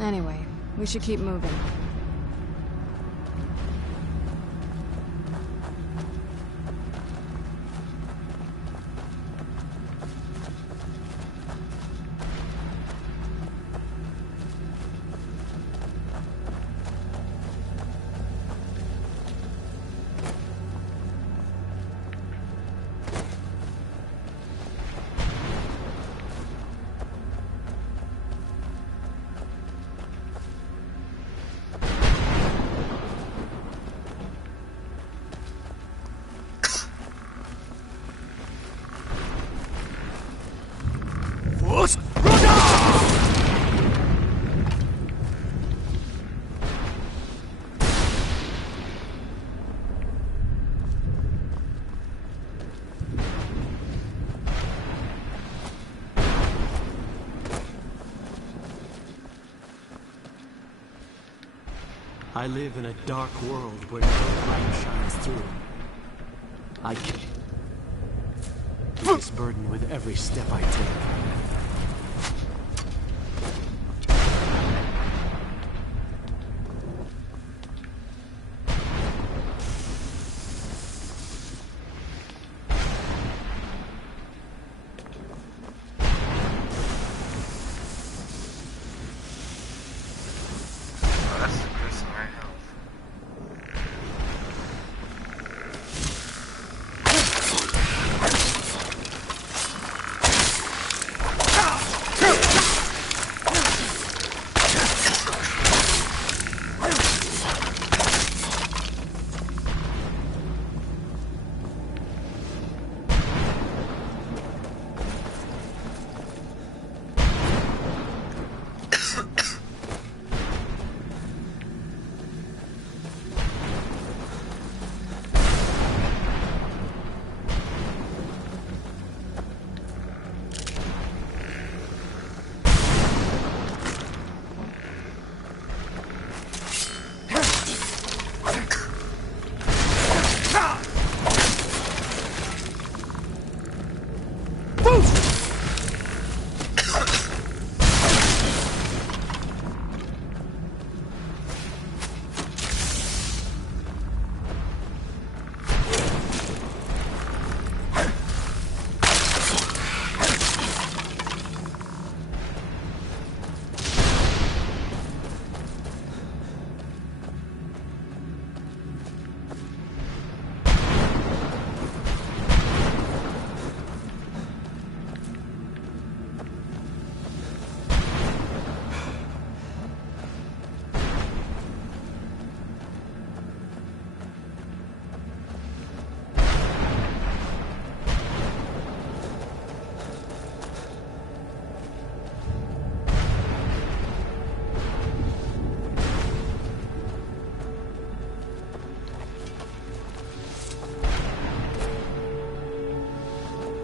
Anyway, we should keep moving. I live in a dark world where no light shines through. I carry this burden with every step I take. Oh, that's decreasing my health.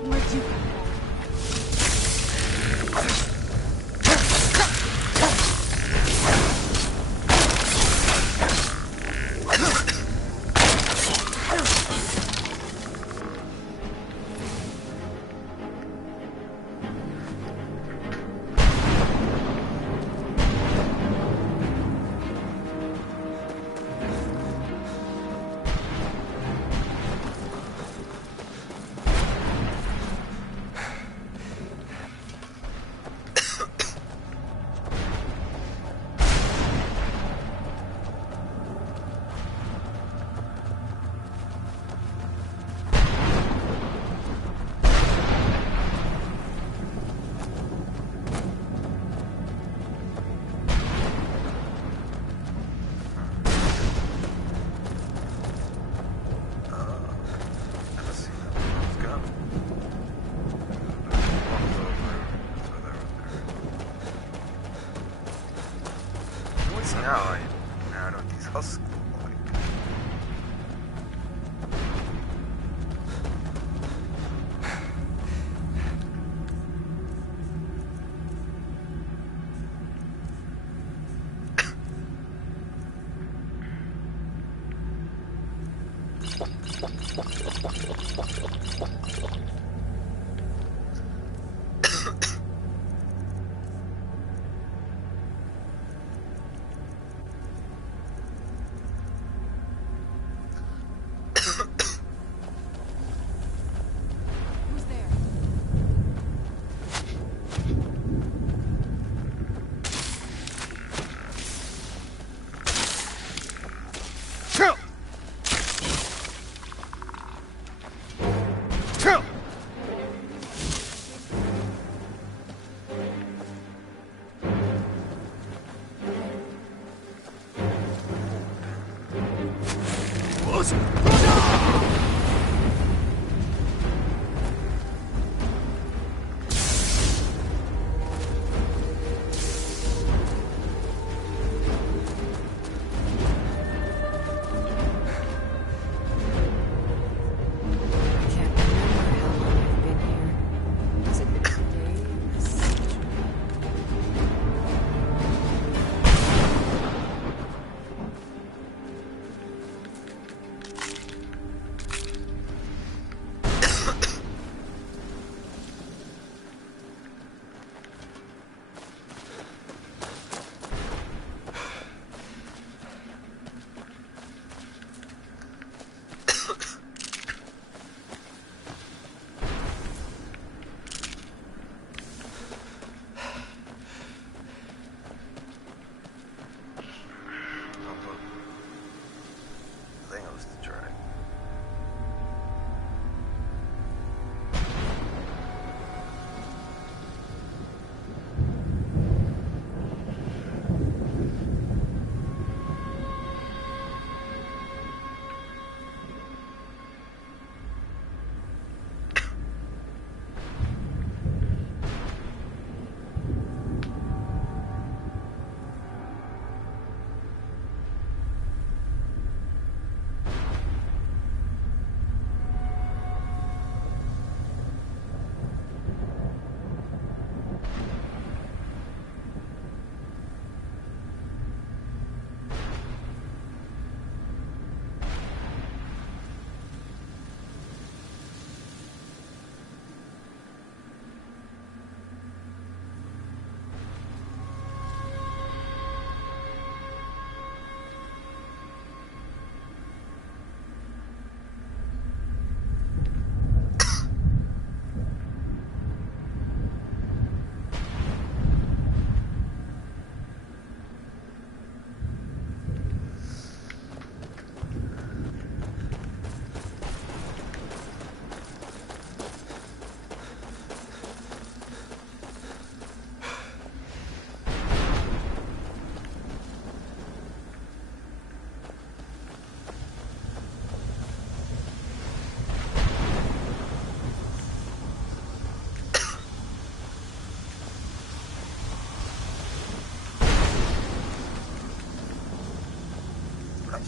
Where'd you come from?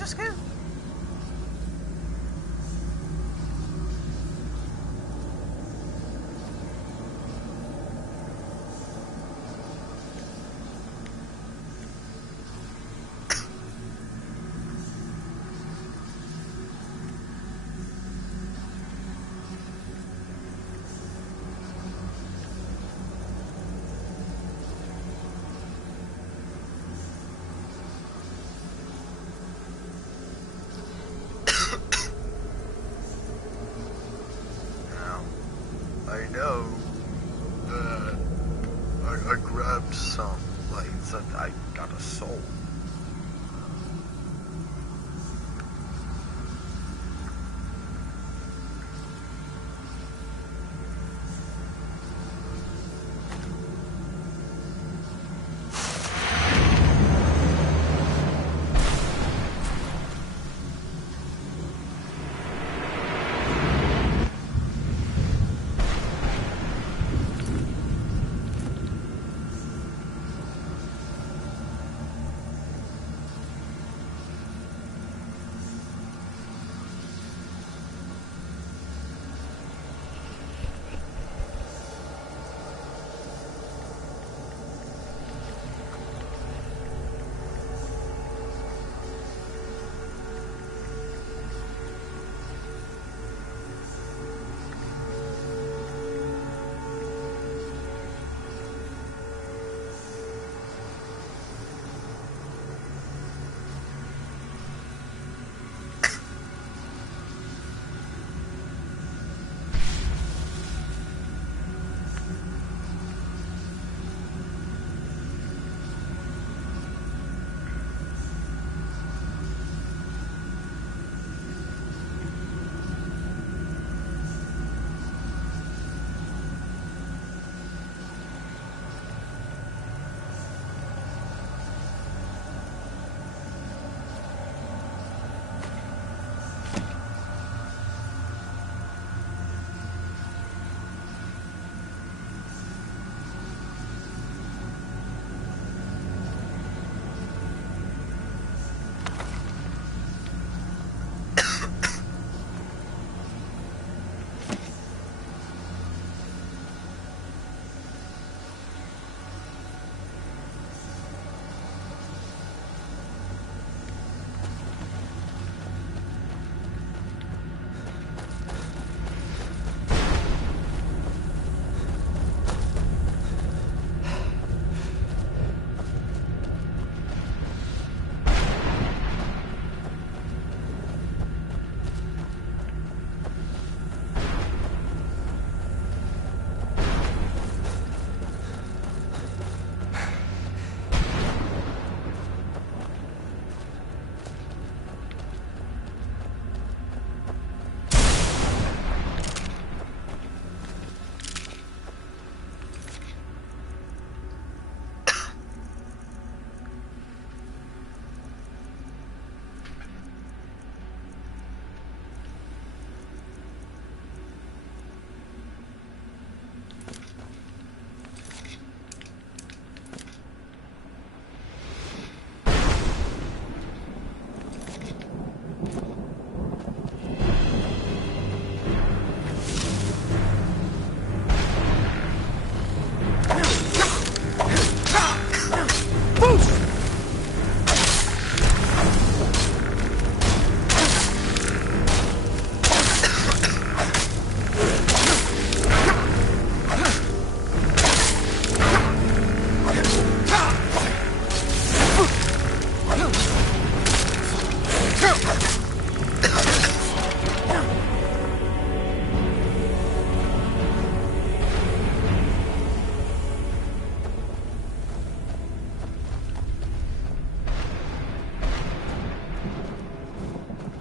this game? I know that I grabbed some, like, said I got a soul.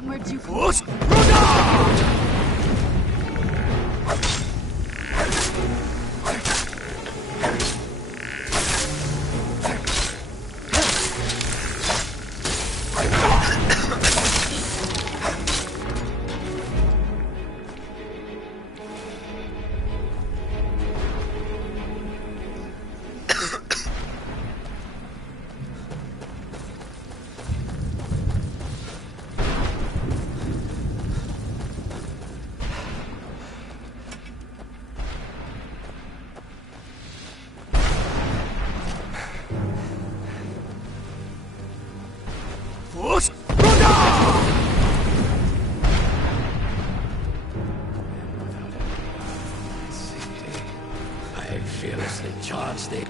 Where'd you come Push! I fearlessly charge the...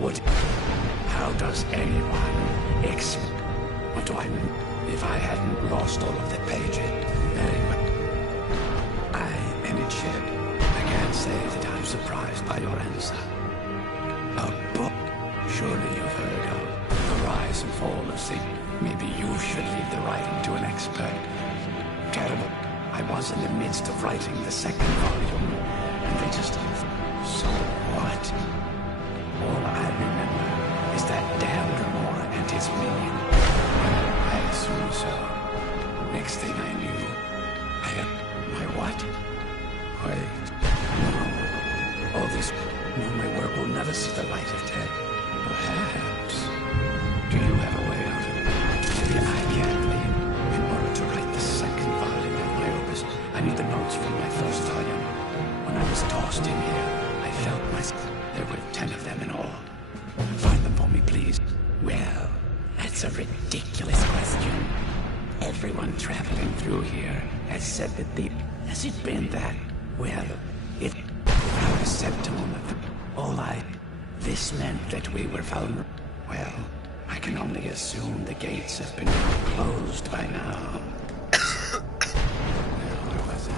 Would... How does anyone expect... What do I mean? If I hadn't lost all of the pages... Anyway... I can't say that I'm surprised by your answer. A book? Surely you've heard of The Rise and Fall of Sin. Maybe you should leave the writing to an expert. Terrible. I was in the midst of writing the second volume, and they just... So what? All I remember is that damn Gamora and his minion. I assume so. Next thing I knew, I had... My what? Wait. No. All this... No, my work will never see the light of day. Perhaps. Do you have a way out of it? Maybe I can play it. In order to write the second volume of my opus, I need the notes from my first volume. When I was tossed in here, I felt myself. There were 10 of them in all. Find them for me, please. Well, that's a ridiculous question. Everyone traveling through here has said that the... Has it been that? Well, it... Without a septimum of the... This meant that we were vulnerable. Well, I can only assume the gates have been closed by now. Where was I?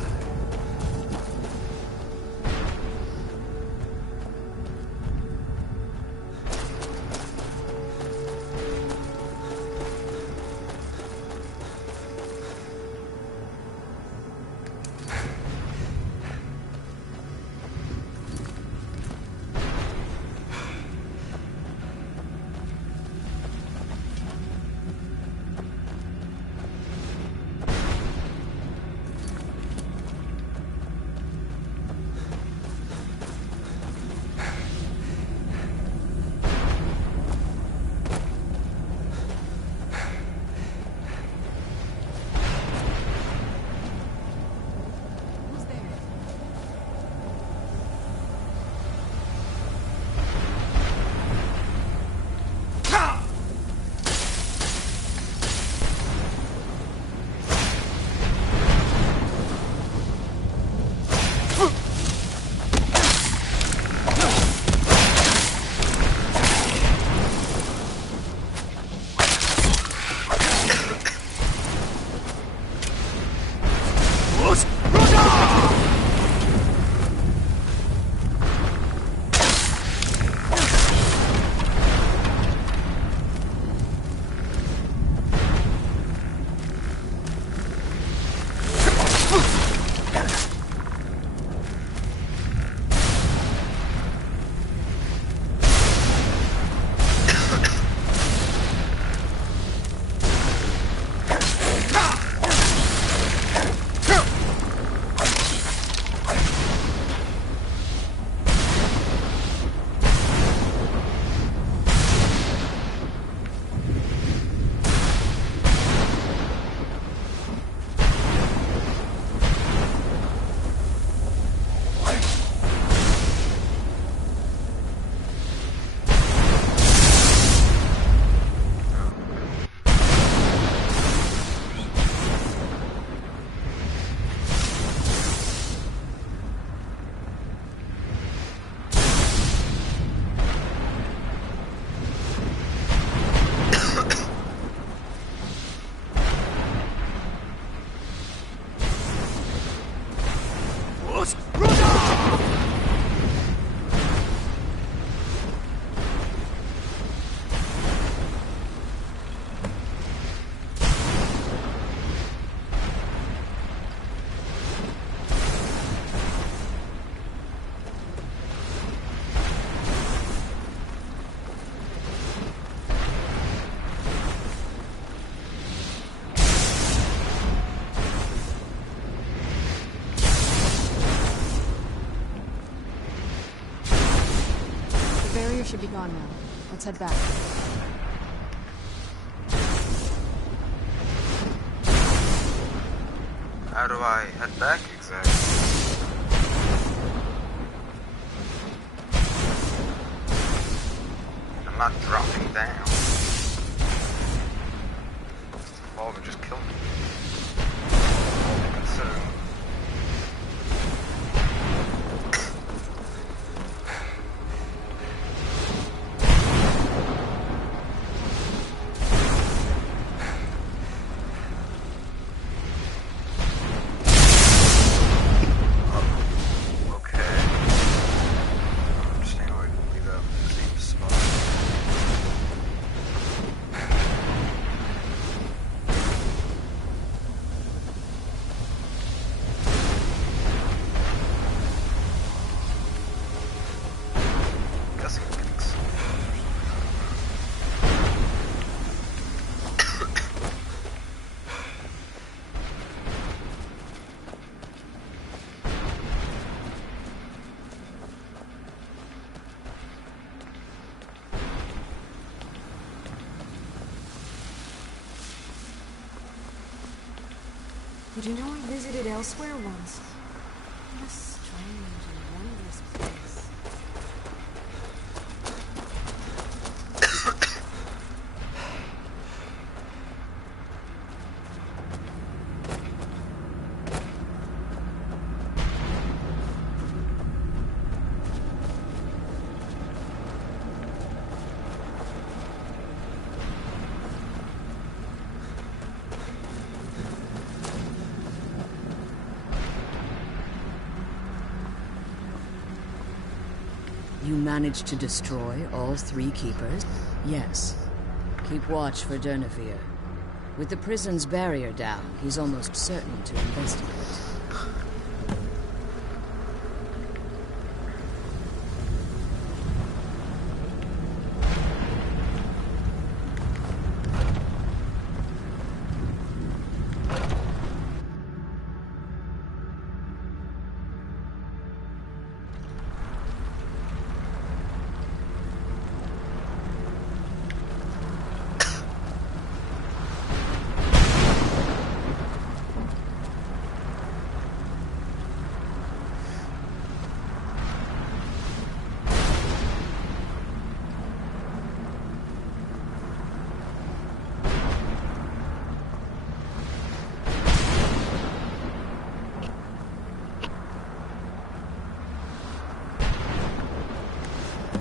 Should be gone now. Let's head back. How do I head back exactly? I'm not dropping down. All of it just killed me. All considering. Did you know I visited elsewhere once? What a strange and wondrous place. You managed to destroy all 3 keepers? Yes. Keep watch for Durnevere. With the prison's barrier down, he's almost certain to investigate.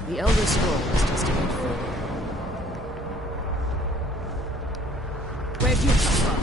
The Elder Scroll is just a bit further. Where'd you come from?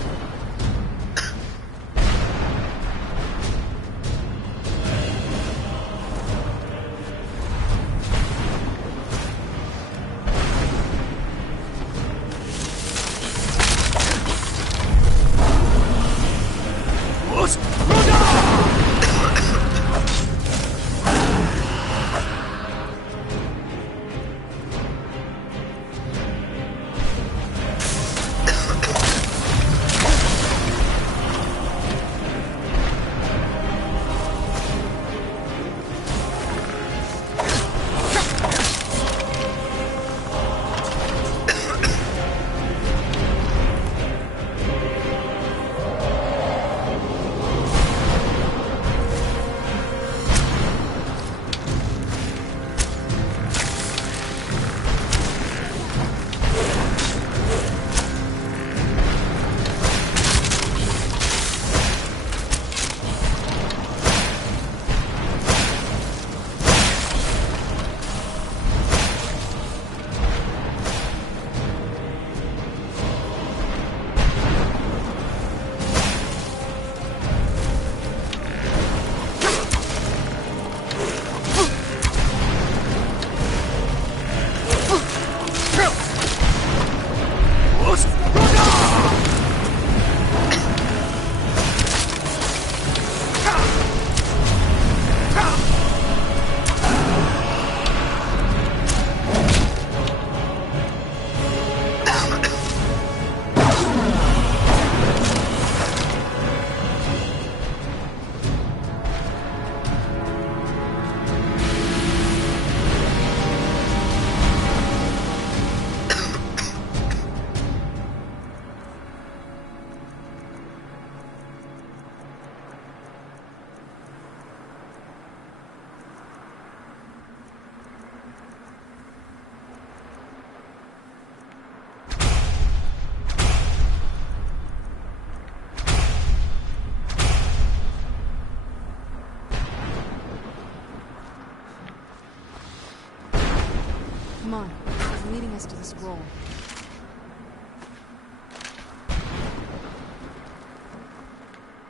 Come on, he's leading us to the scroll.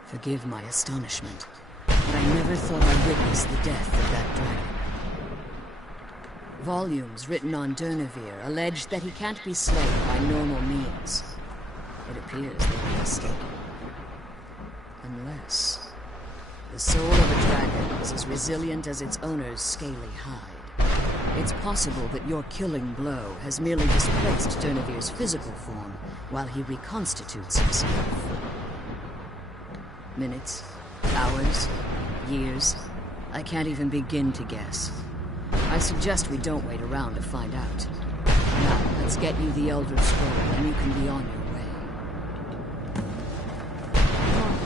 Forgive my astonishment, but I never thought I'd witness the death of that dragon. Volumes written on Durnevere allege that he can't be slain by normal means. It appears they were mistaken. Unless the soul of a dragon is as resilient as its owner's scaly hide. It's possible that your killing blow has merely displaced Durnevere's physical form while he reconstitutes himself. Minutes, hours, years, I can't even begin to guess. I suggest we don't wait around to find out. Now, let's get you the Elder Scroll and you can be on your way. Come on,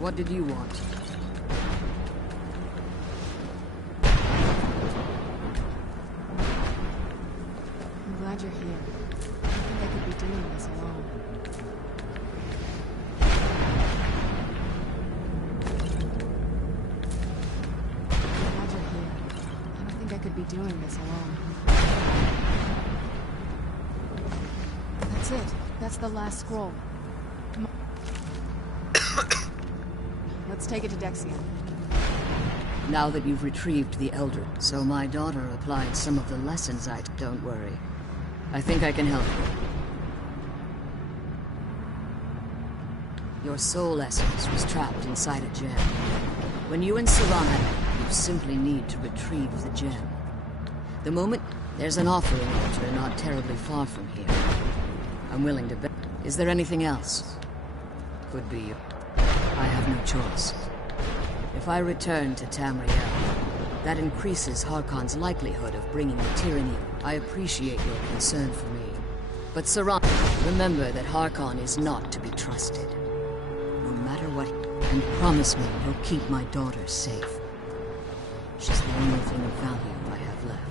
What did you want? I'm glad you're here. I don't think I could be doing this alone. I'm glad you're here. I don't think I could be doing this alone. That's it. That's the last scroll. Come on. Let's take it to Dexion. Now that you've retrieved the Elder, so my daughter applied some of the lessons Don't worry. I think I can help you. Your soul essence was trapped inside a gem. When you and Serana, you simply need to retrieve the gem. The moment there's an offering altar not terribly far from here. I'm willing to bet. Is there anything else? Could be. I have no choice. If I return to Tamriel, that increases Harkon's likelihood of bringing the tyranny. I appreciate your concern for me. But Serana, remember that Harkon is not to be trusted. No matter what, and promise me you'll keep my daughter safe. She's the only thing of value I have left.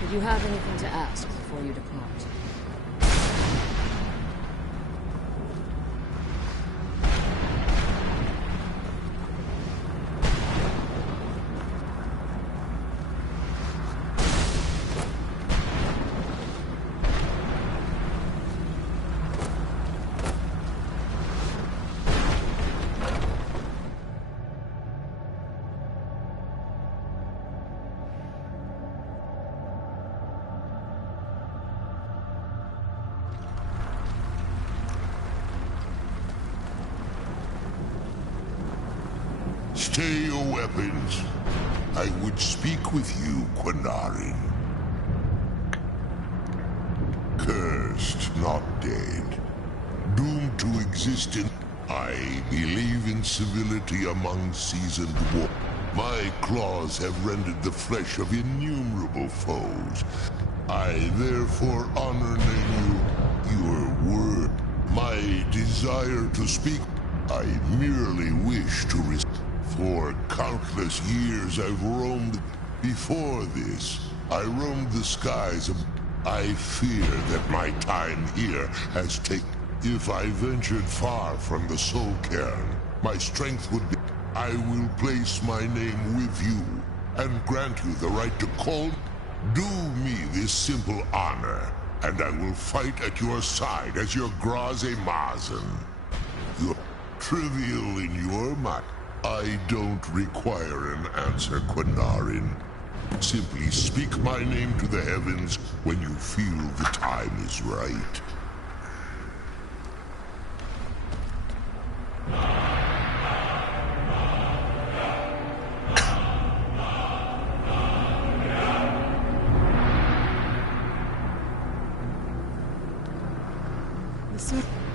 Did you have anything to ask before you depart? Stay your weapons. I would speak with you, Quinarin. Cursed, not dead. Doomed to exist in... I believe in civility among seasoned war. My claws have rendered the flesh of innumerable foes. I therefore honor you your word. My desire to speak... I merely wish to... For countless years I've roamed. Before this, I roamed the skies. I fear that my time here has taken... If I ventured far from the Soul Cairn, my strength would be... I will place my name with you, and grant you the right to call... Do me this simple honor, and I will fight at your side as your Graze Mazen. You're trivial in your mind. I don't require an answer, Quinarin. Simply speak my name to the heavens when you feel the time is right.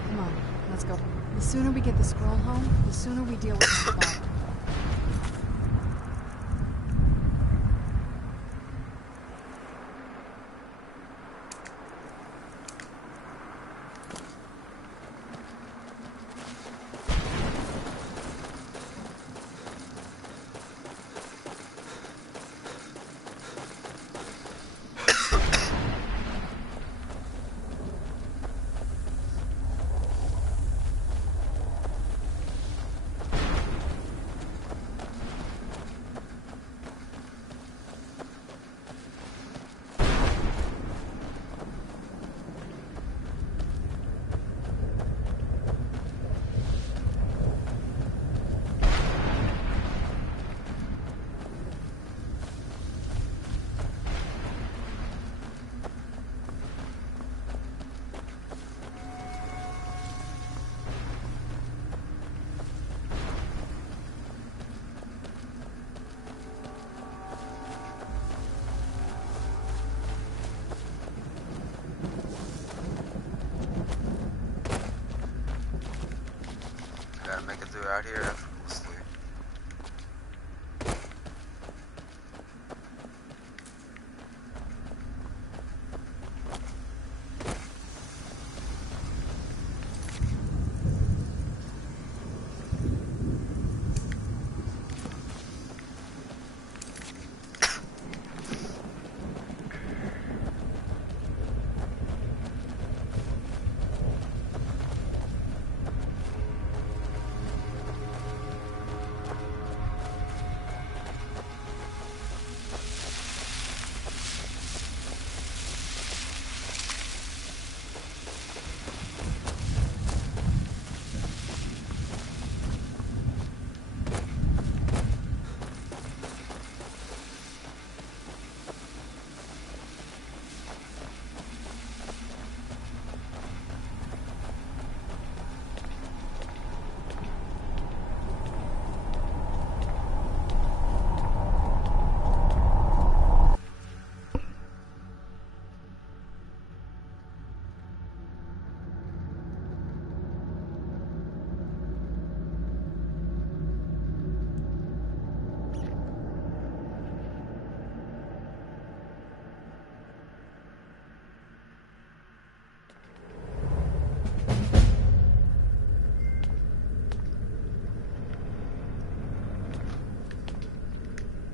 Come on, let's go. The sooner we get the scroll home, the sooner we deal with my father. Out here effortlessly.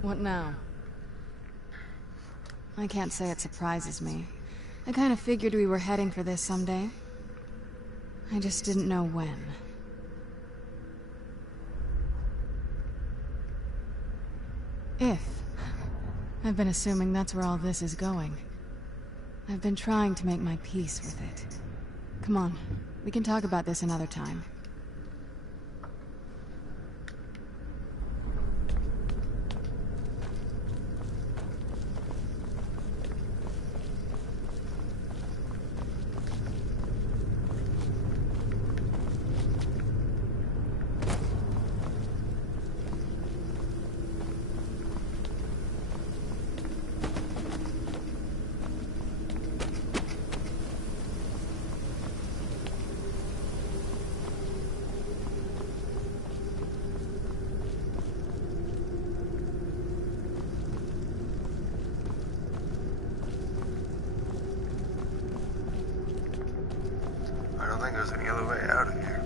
What now? I can't say it surprises me. I kind of figured we were heading for this someday. I just didn't know when. If. I've been assuming that's where all this is going. I've been trying to make my peace with it. Come on, we can talk about this another time. I don't think there's any other way out of here.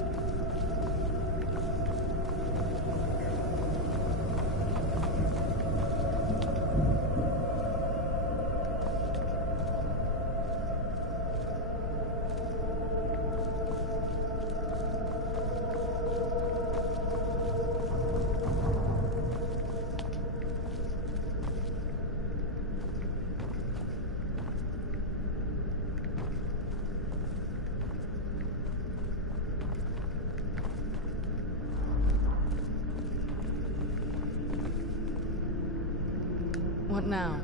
What now?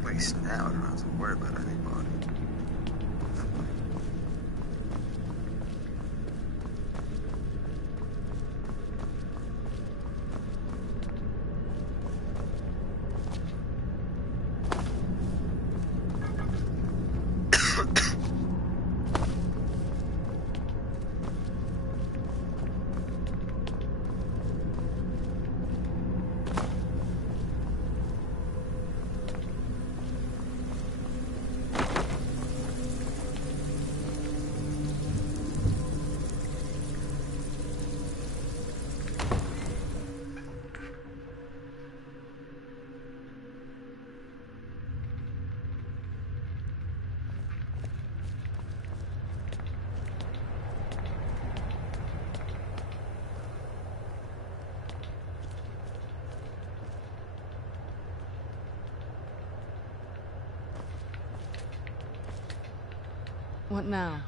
At least now I don't have to worry about anybody. What now?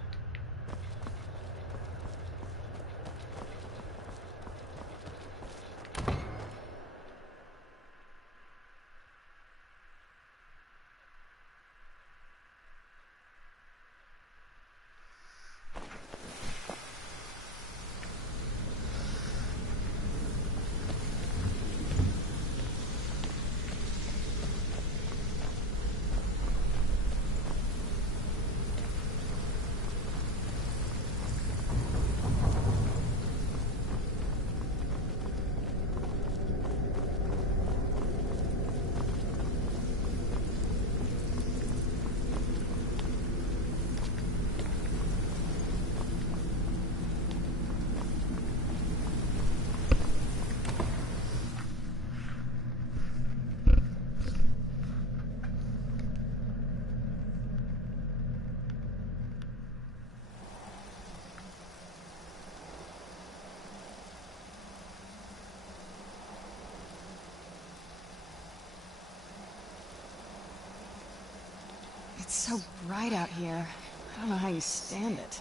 It's so bright out here. I don't know how you stand it.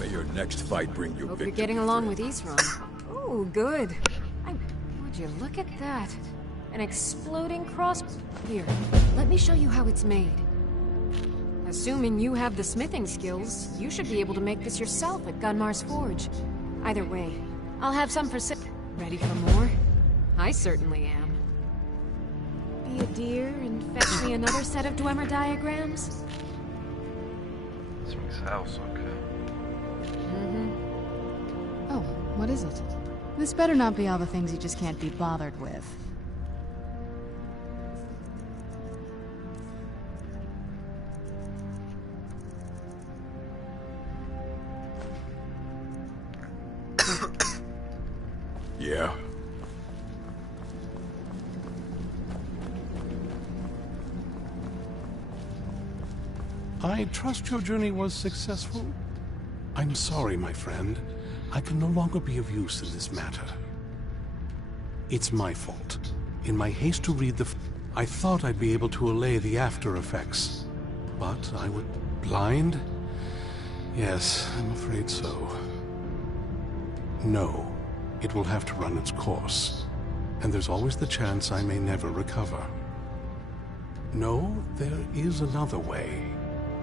May your next fight bring you Hope victory. you're getting along with Isran. Ooh, good. Would you look at that? An exploding cross... Here, let me show you how it's made. Assuming you have the smithing skills, you should be able to make this yourself at Gunmar's Forge. Either way, I'll have some for Ready for more? I certainly am. Be a dear and fetch me another set of Dwemer diagrams? Smith's house, okay. Oh, what is it? This better not be all the things you just can't be bothered with. Yeah? I trust your journey was successful? I'm sorry, my friend. I can no longer be of use in this matter. It's my fault. In my haste to read I thought I'd be able to allay the after effects. But I would... blind? Yes, I'm afraid so. No, it will have to run its course. And there's always the chance I may never recover. No, there is another way.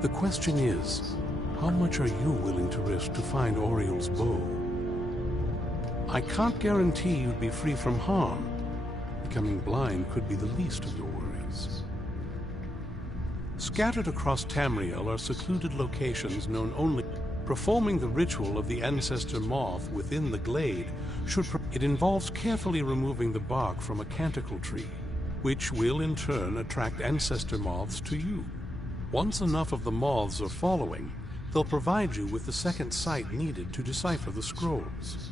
The question is, how much are you willing to risk to find Oriel's bow? I can't guarantee you'd be free from harm. Becoming blind could be the least of your worries. Scattered across Tamriel are secluded locations known only... Performing the ritual of the ancestor moth within the glade it involves carefully removing the bark from a canticle tree, which will in turn attract ancestor moths to you. Once enough of the moths are following, they'll provide you with the second sight needed to decipher the scrolls.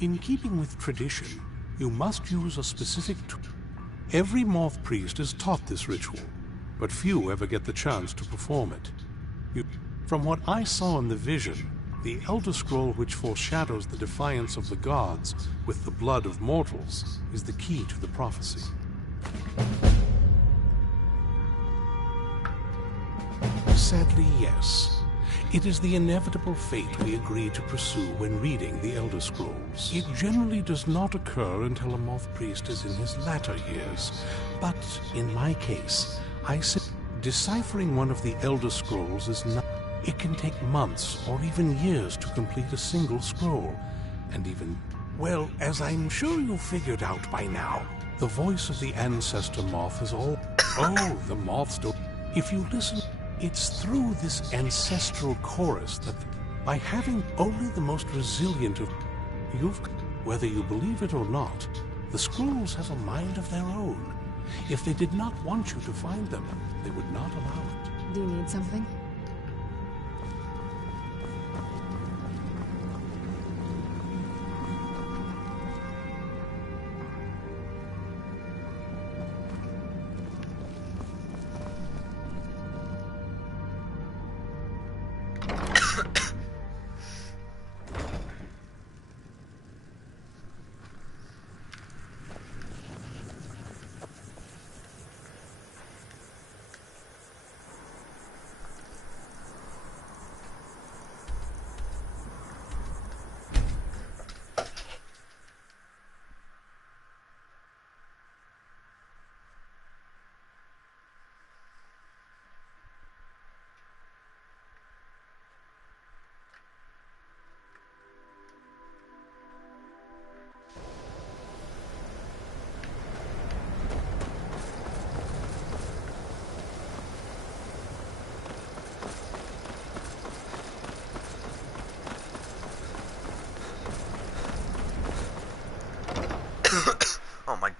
In keeping with tradition, you must use a specific tool. Every moth priest is taught this ritual, but few ever get the chance to perform it. From what I saw in the vision, the Elder Scroll which foreshadows the defiance of the gods with the blood of mortals is the key to the prophecy. Sadly, yes. It is the inevitable fate we agree to pursue when reading the Elder Scrolls. It generally does not occur until a moth priest is in his latter years. But in my case, I say deciphering one of the Elder Scrolls is not... It can take months or even years to complete a single scroll. And even... Well, as I'm sure you figured out by now, the voice of the ancestor moth is all... Oh, the moths don't... If you listen... It's through this ancestral chorus that, by having only the most resilient of... Whether you believe it or not, the scrolls have a mind of their own. If they did not want you to find them, they would not allow it. Do you need something?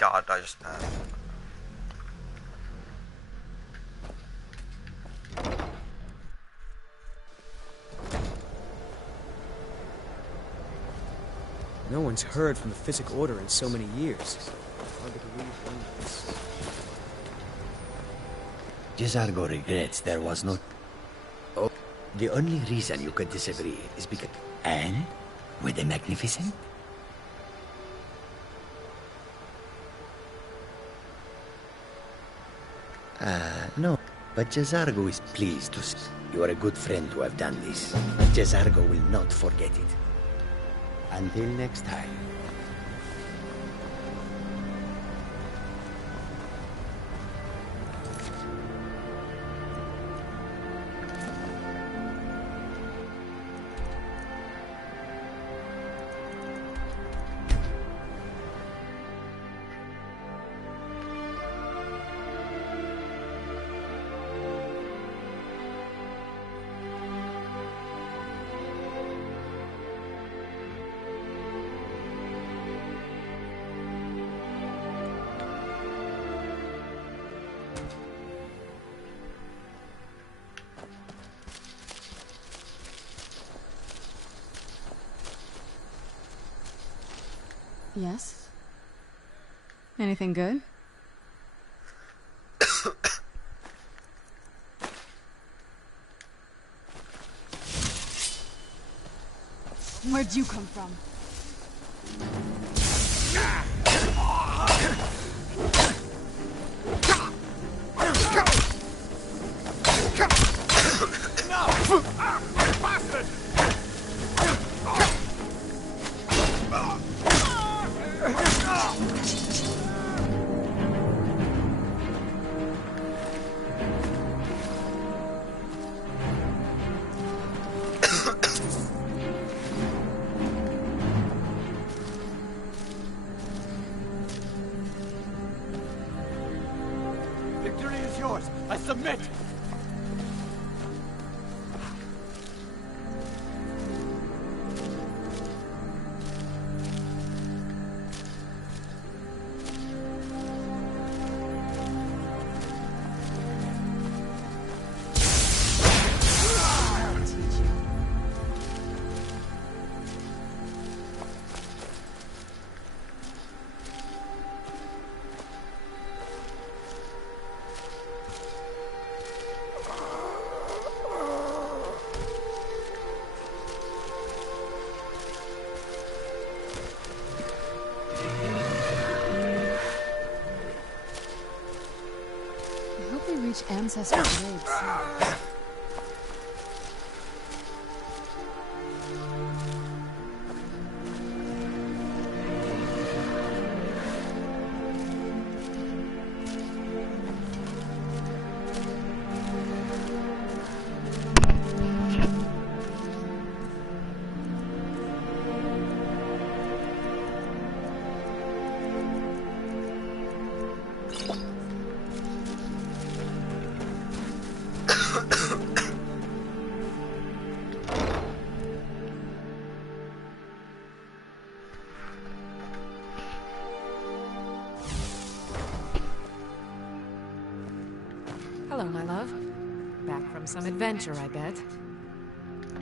God, I just passed. No one's heard from the Physic Order in so many years. Hard to believe one of this. Jezargo regrets there was no... Oh, the only reason you could disagree is because... And? Were they magnificent? No. But Jezargo is pleased to see you are a good friend to have done this. Jezargo will not forget it. Until next time. Yes? Anything good? Where'd you come from? Victory is yours. I submit. Ancestor blades. Hello, my love. Back from some adventure, I bet.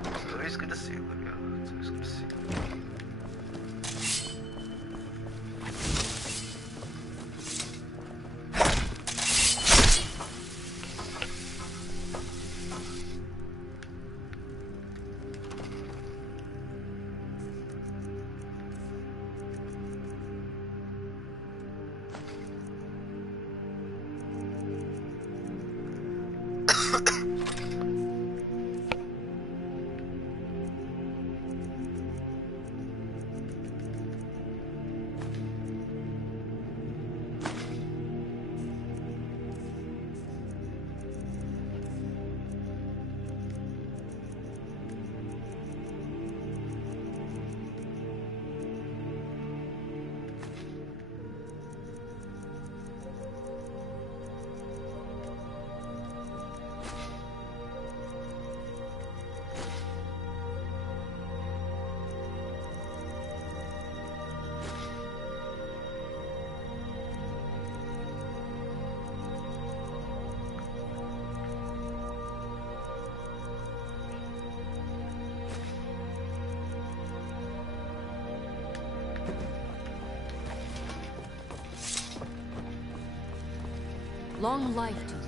It's always good to see you, Olivia. It's always good to see you. Long life to you.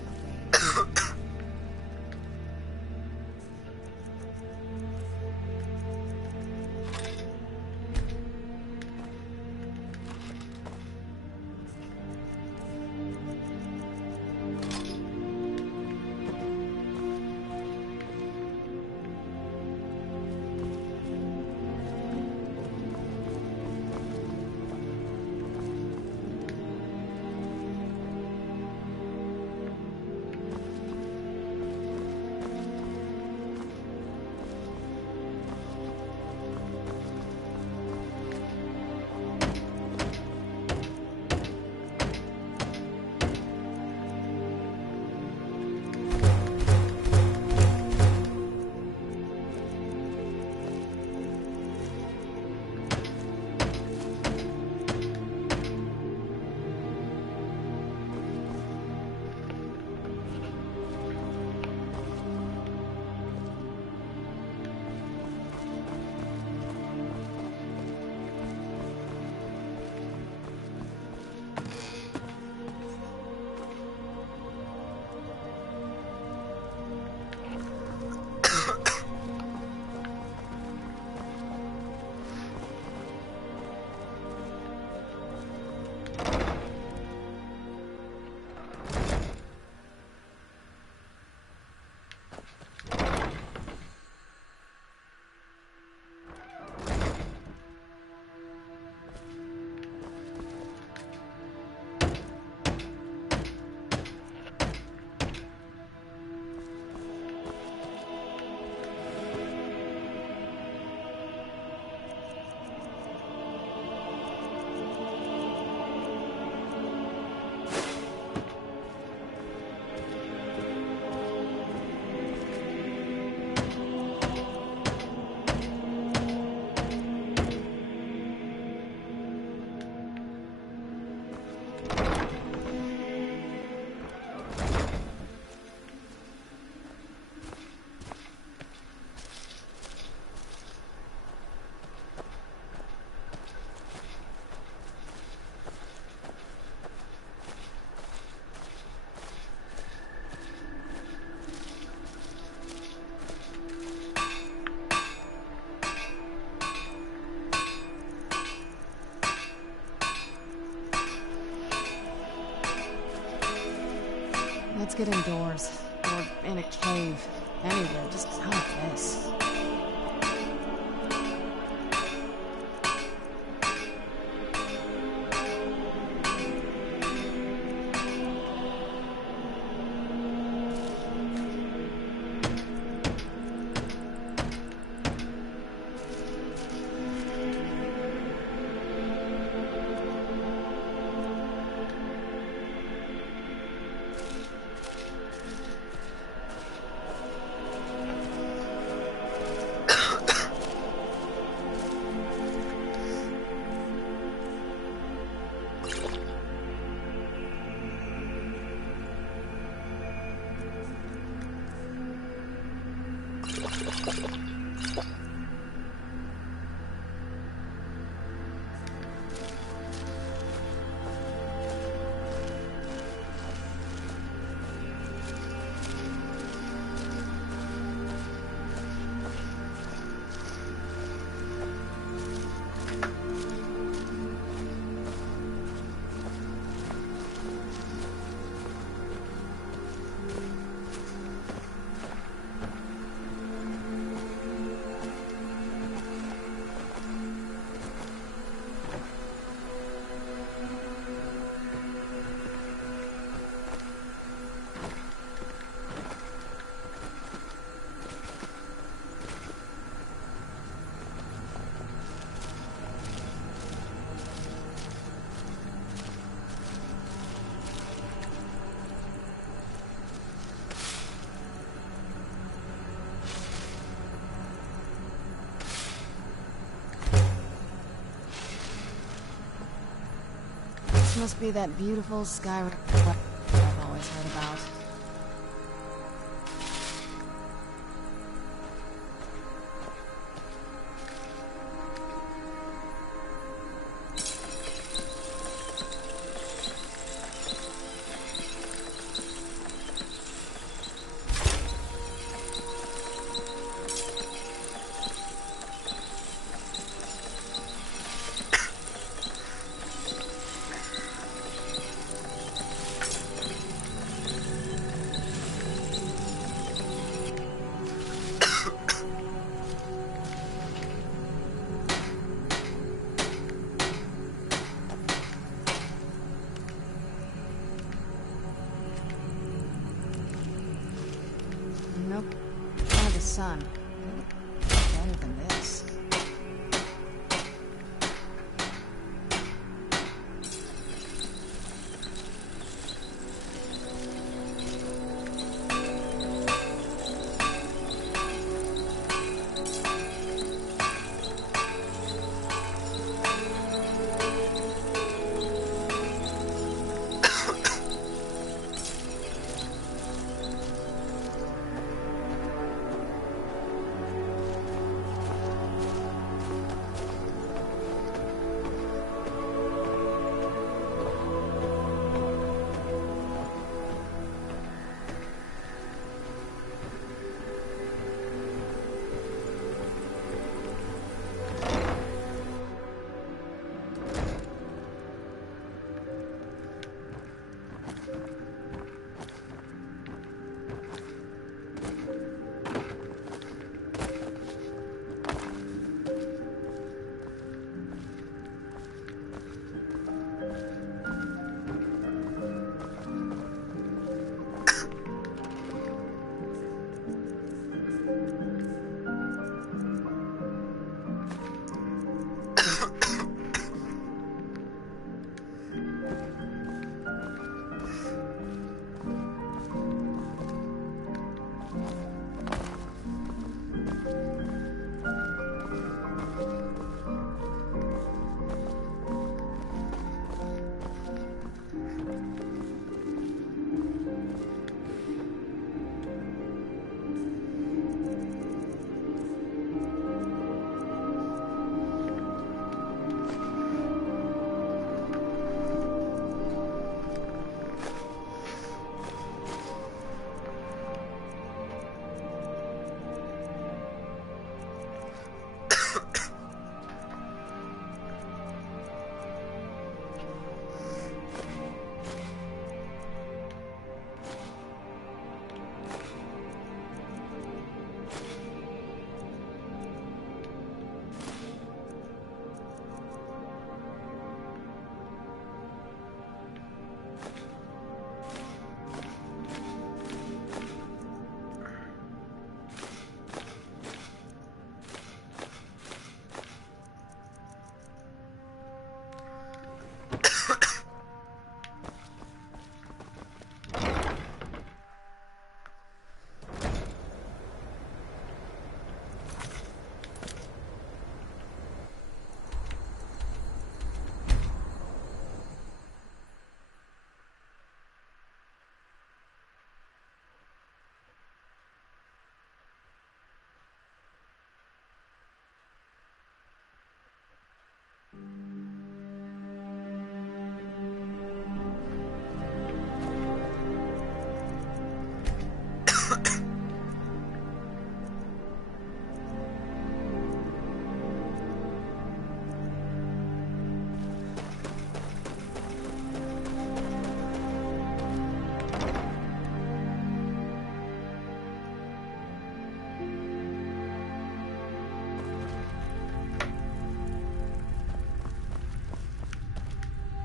Let's get indoors. Or in a cave. Anywhere, just out of this. This must be that beautiful Skyrim I've always heard about. Nope. One of the sun. Better than this.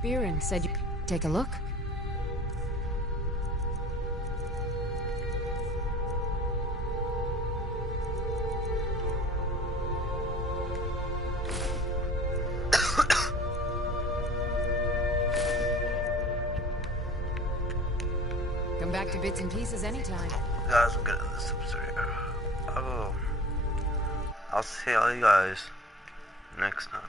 Biren said you take a look. Come back to bits and pieces anytime. Guys, I'm getting this episode here. I'll see all you guys next time.